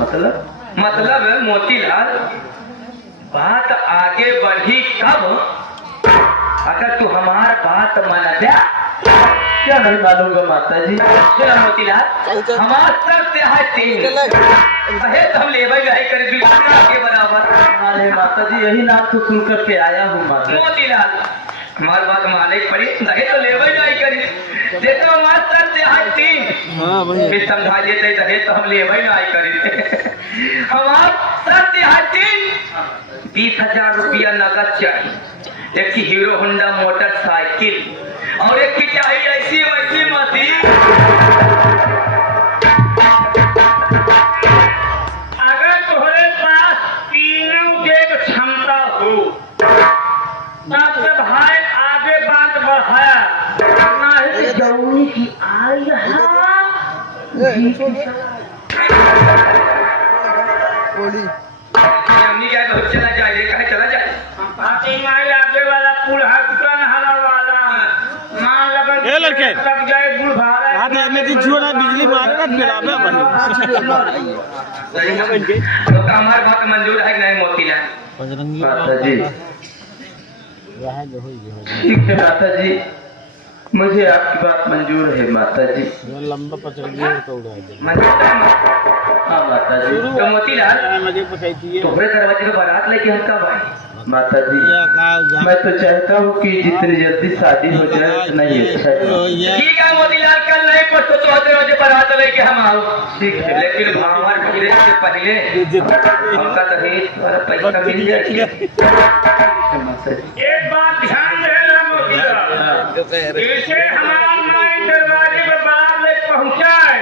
मतलब मोतीलाल बात आगे बढ़ी कब अगर तू हमार बात मान दिया। क्या नहीं मानूंगा माता जी। सुना मोतीलाल हमार सर से है 3 दहेज हम ले गए कर बिल्कुल ना के बराबर। अरे माता जी यही नाम तो सुन करके आया हूँ माता। मोतीलाल हमारी बात माने पड़ी दहेज तो ले नहीं करी। देखो हमार सर से है 3 फिर समझा देते दहेज तो हम ले नहीं करी। हमार सर से है 3 20,000 रुपया नगद चाहिए, एक की हीरो होंडा मोटरसाइकिल और एक की चाहिए ऐसी वैसी मशीन। हमनी क्या बहुत चला जाए कहे चला जाए आते माई आगे वाला पुल है दुकान हला वाला मान लगन ए लड़के तब जाए बुढ़ भाड़ा हाथ में जो ना बिजली मारेगा गिरावे तो हमार बात मंजूर है कि नहीं मोतीलाल माता जी ठीक है माता जी, मुझे आपकी बात मंजूर है माता जी। लंबा पचड़ गया तो उड़ा दे। मंजूर है हाँ माता जी। तो मोतीलाल मुझे पकाई थी तोहरे दरवाजे पे बारात लेके हम कब आए माता जी मैं तो चाहता हूँ कि जितनी जल्दी शादी हो जाए उतना ही अच्छा है। ठीक है मोतीलाल, कल नहीं परसों तो दरवाजे बारात लेके हम आओ। ठीक है, लेकिन भगवान गिरे से पहले हमका दहेज और पैसा मिल जाए। एक बात ध्यान देना मोतीलाल, जैसे हमारा माई दरवाजे पे बारात ले पहुंचाए,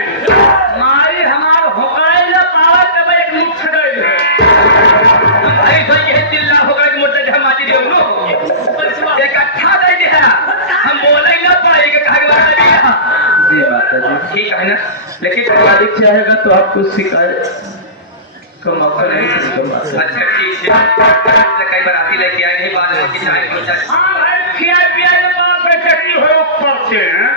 माई हमार होकाई न पावे तब एक मुख गई है। भाई तो ये चिल्ला हो गए मोटे हम आज दे लो एक अच्छा दे दिया, हम बोले ना पाएंगे कहा वाला भी यहाँ। जी माता जी। ठीक है ना, लेकिन मालिक चाहेगा तो आपको शिकायत का मौका नहीं देगा माता जी। अच्छा ठीक है, कई बाराती लेके आए नहीं बाद में कि चाय पहुंचा। हाँ भाई, खिया पिया के बाद बेचती हो ऊपर से हैं?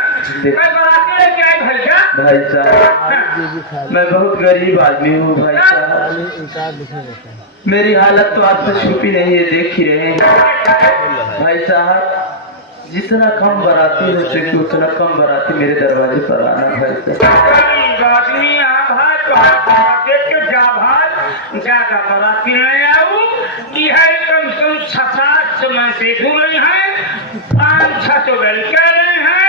कई बाराती लेके आए भैया। भाई साहब मैं बहुत गरीब आदमी हूँ भाई साहब, मेरी हालत तो आपसे छुपी नहीं है, देख ही रहे हैं भाई साहब। जितना कम बाराती हो सके उतना कम बाराती मेरे दरवाजे पर आना भाई साहब। आदमी आ भाई तो देख के जा भाई, ज्यादा बाराती नहीं आऊ कि है कम से कम 6-7 समय से दूर नहीं है, 500-600 लड़के नहीं है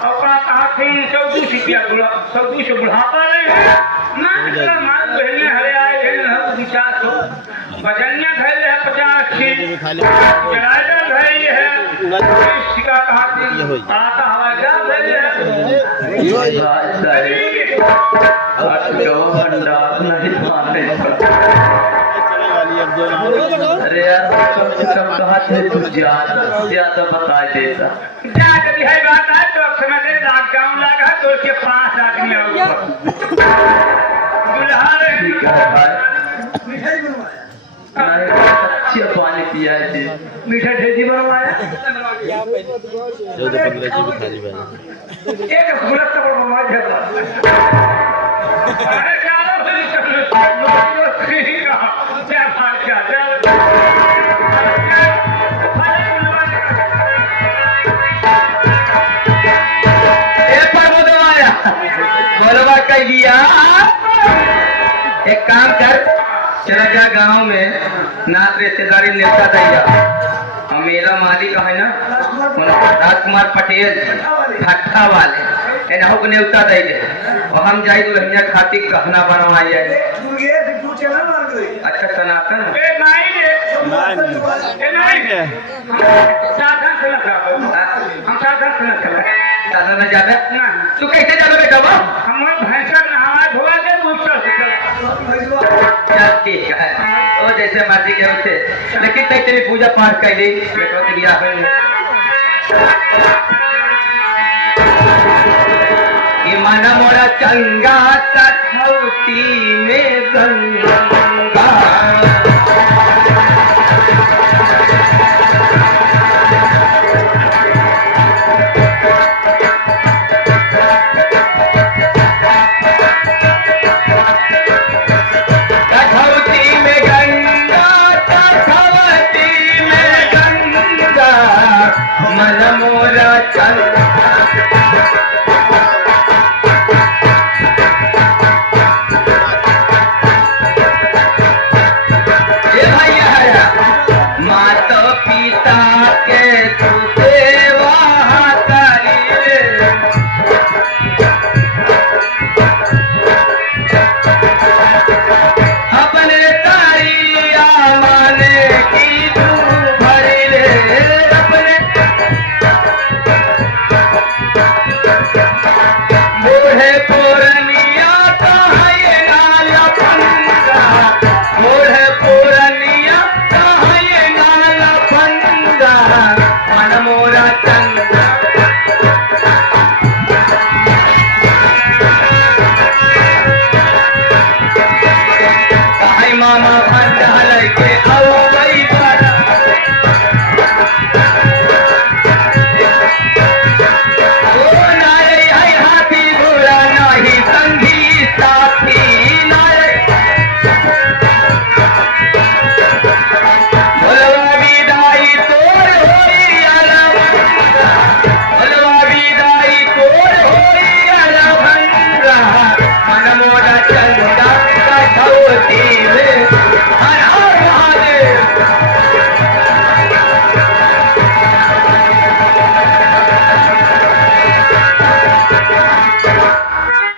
और कहा 300-200 बुढ़ापा नहीं है ना। माल बहने हरे आए हैं 50 बजनिया धैले है 50 जराजा धैले है इसका कहा आता हवा जा धैले है। भंडार नहीं पाने अरे यार कम से कम कहा थे तू ज्यादा बता देता। जा कभी है बात है तो समय से लॉकडाउन लगा तो उसके 5 आदमी आऊंगा दुल्हारे ठीक है भाई, नहीं अच्छा पानी पिया थे, मीठा ढेजी बनवाया एक गुलाब का बनवा दिया। अरे क्या लो फिर क्या बात क्या बोलवा कह दिया, एक काम कर चला जा गांव में नाथ रिश्तेदारी नेता दैया और मेरा मालिक है ना राजकुमार पटेल भट्टा वाले इन्हों को न्योता दे दे और हम जाए दुल्हनिया खातिर गहना बनवाई जाए। अच्छा सनातन साधन में जावे तू कैसे जावे बेटा? हम भैंसा नहाए धोआ के चल ठीक है वो जैसे मर्जी के उसे, लेकिन तक तेरी पूजा पाठ कर दी बेटो के बियाह में। ये मन मोरा चंगा सखौती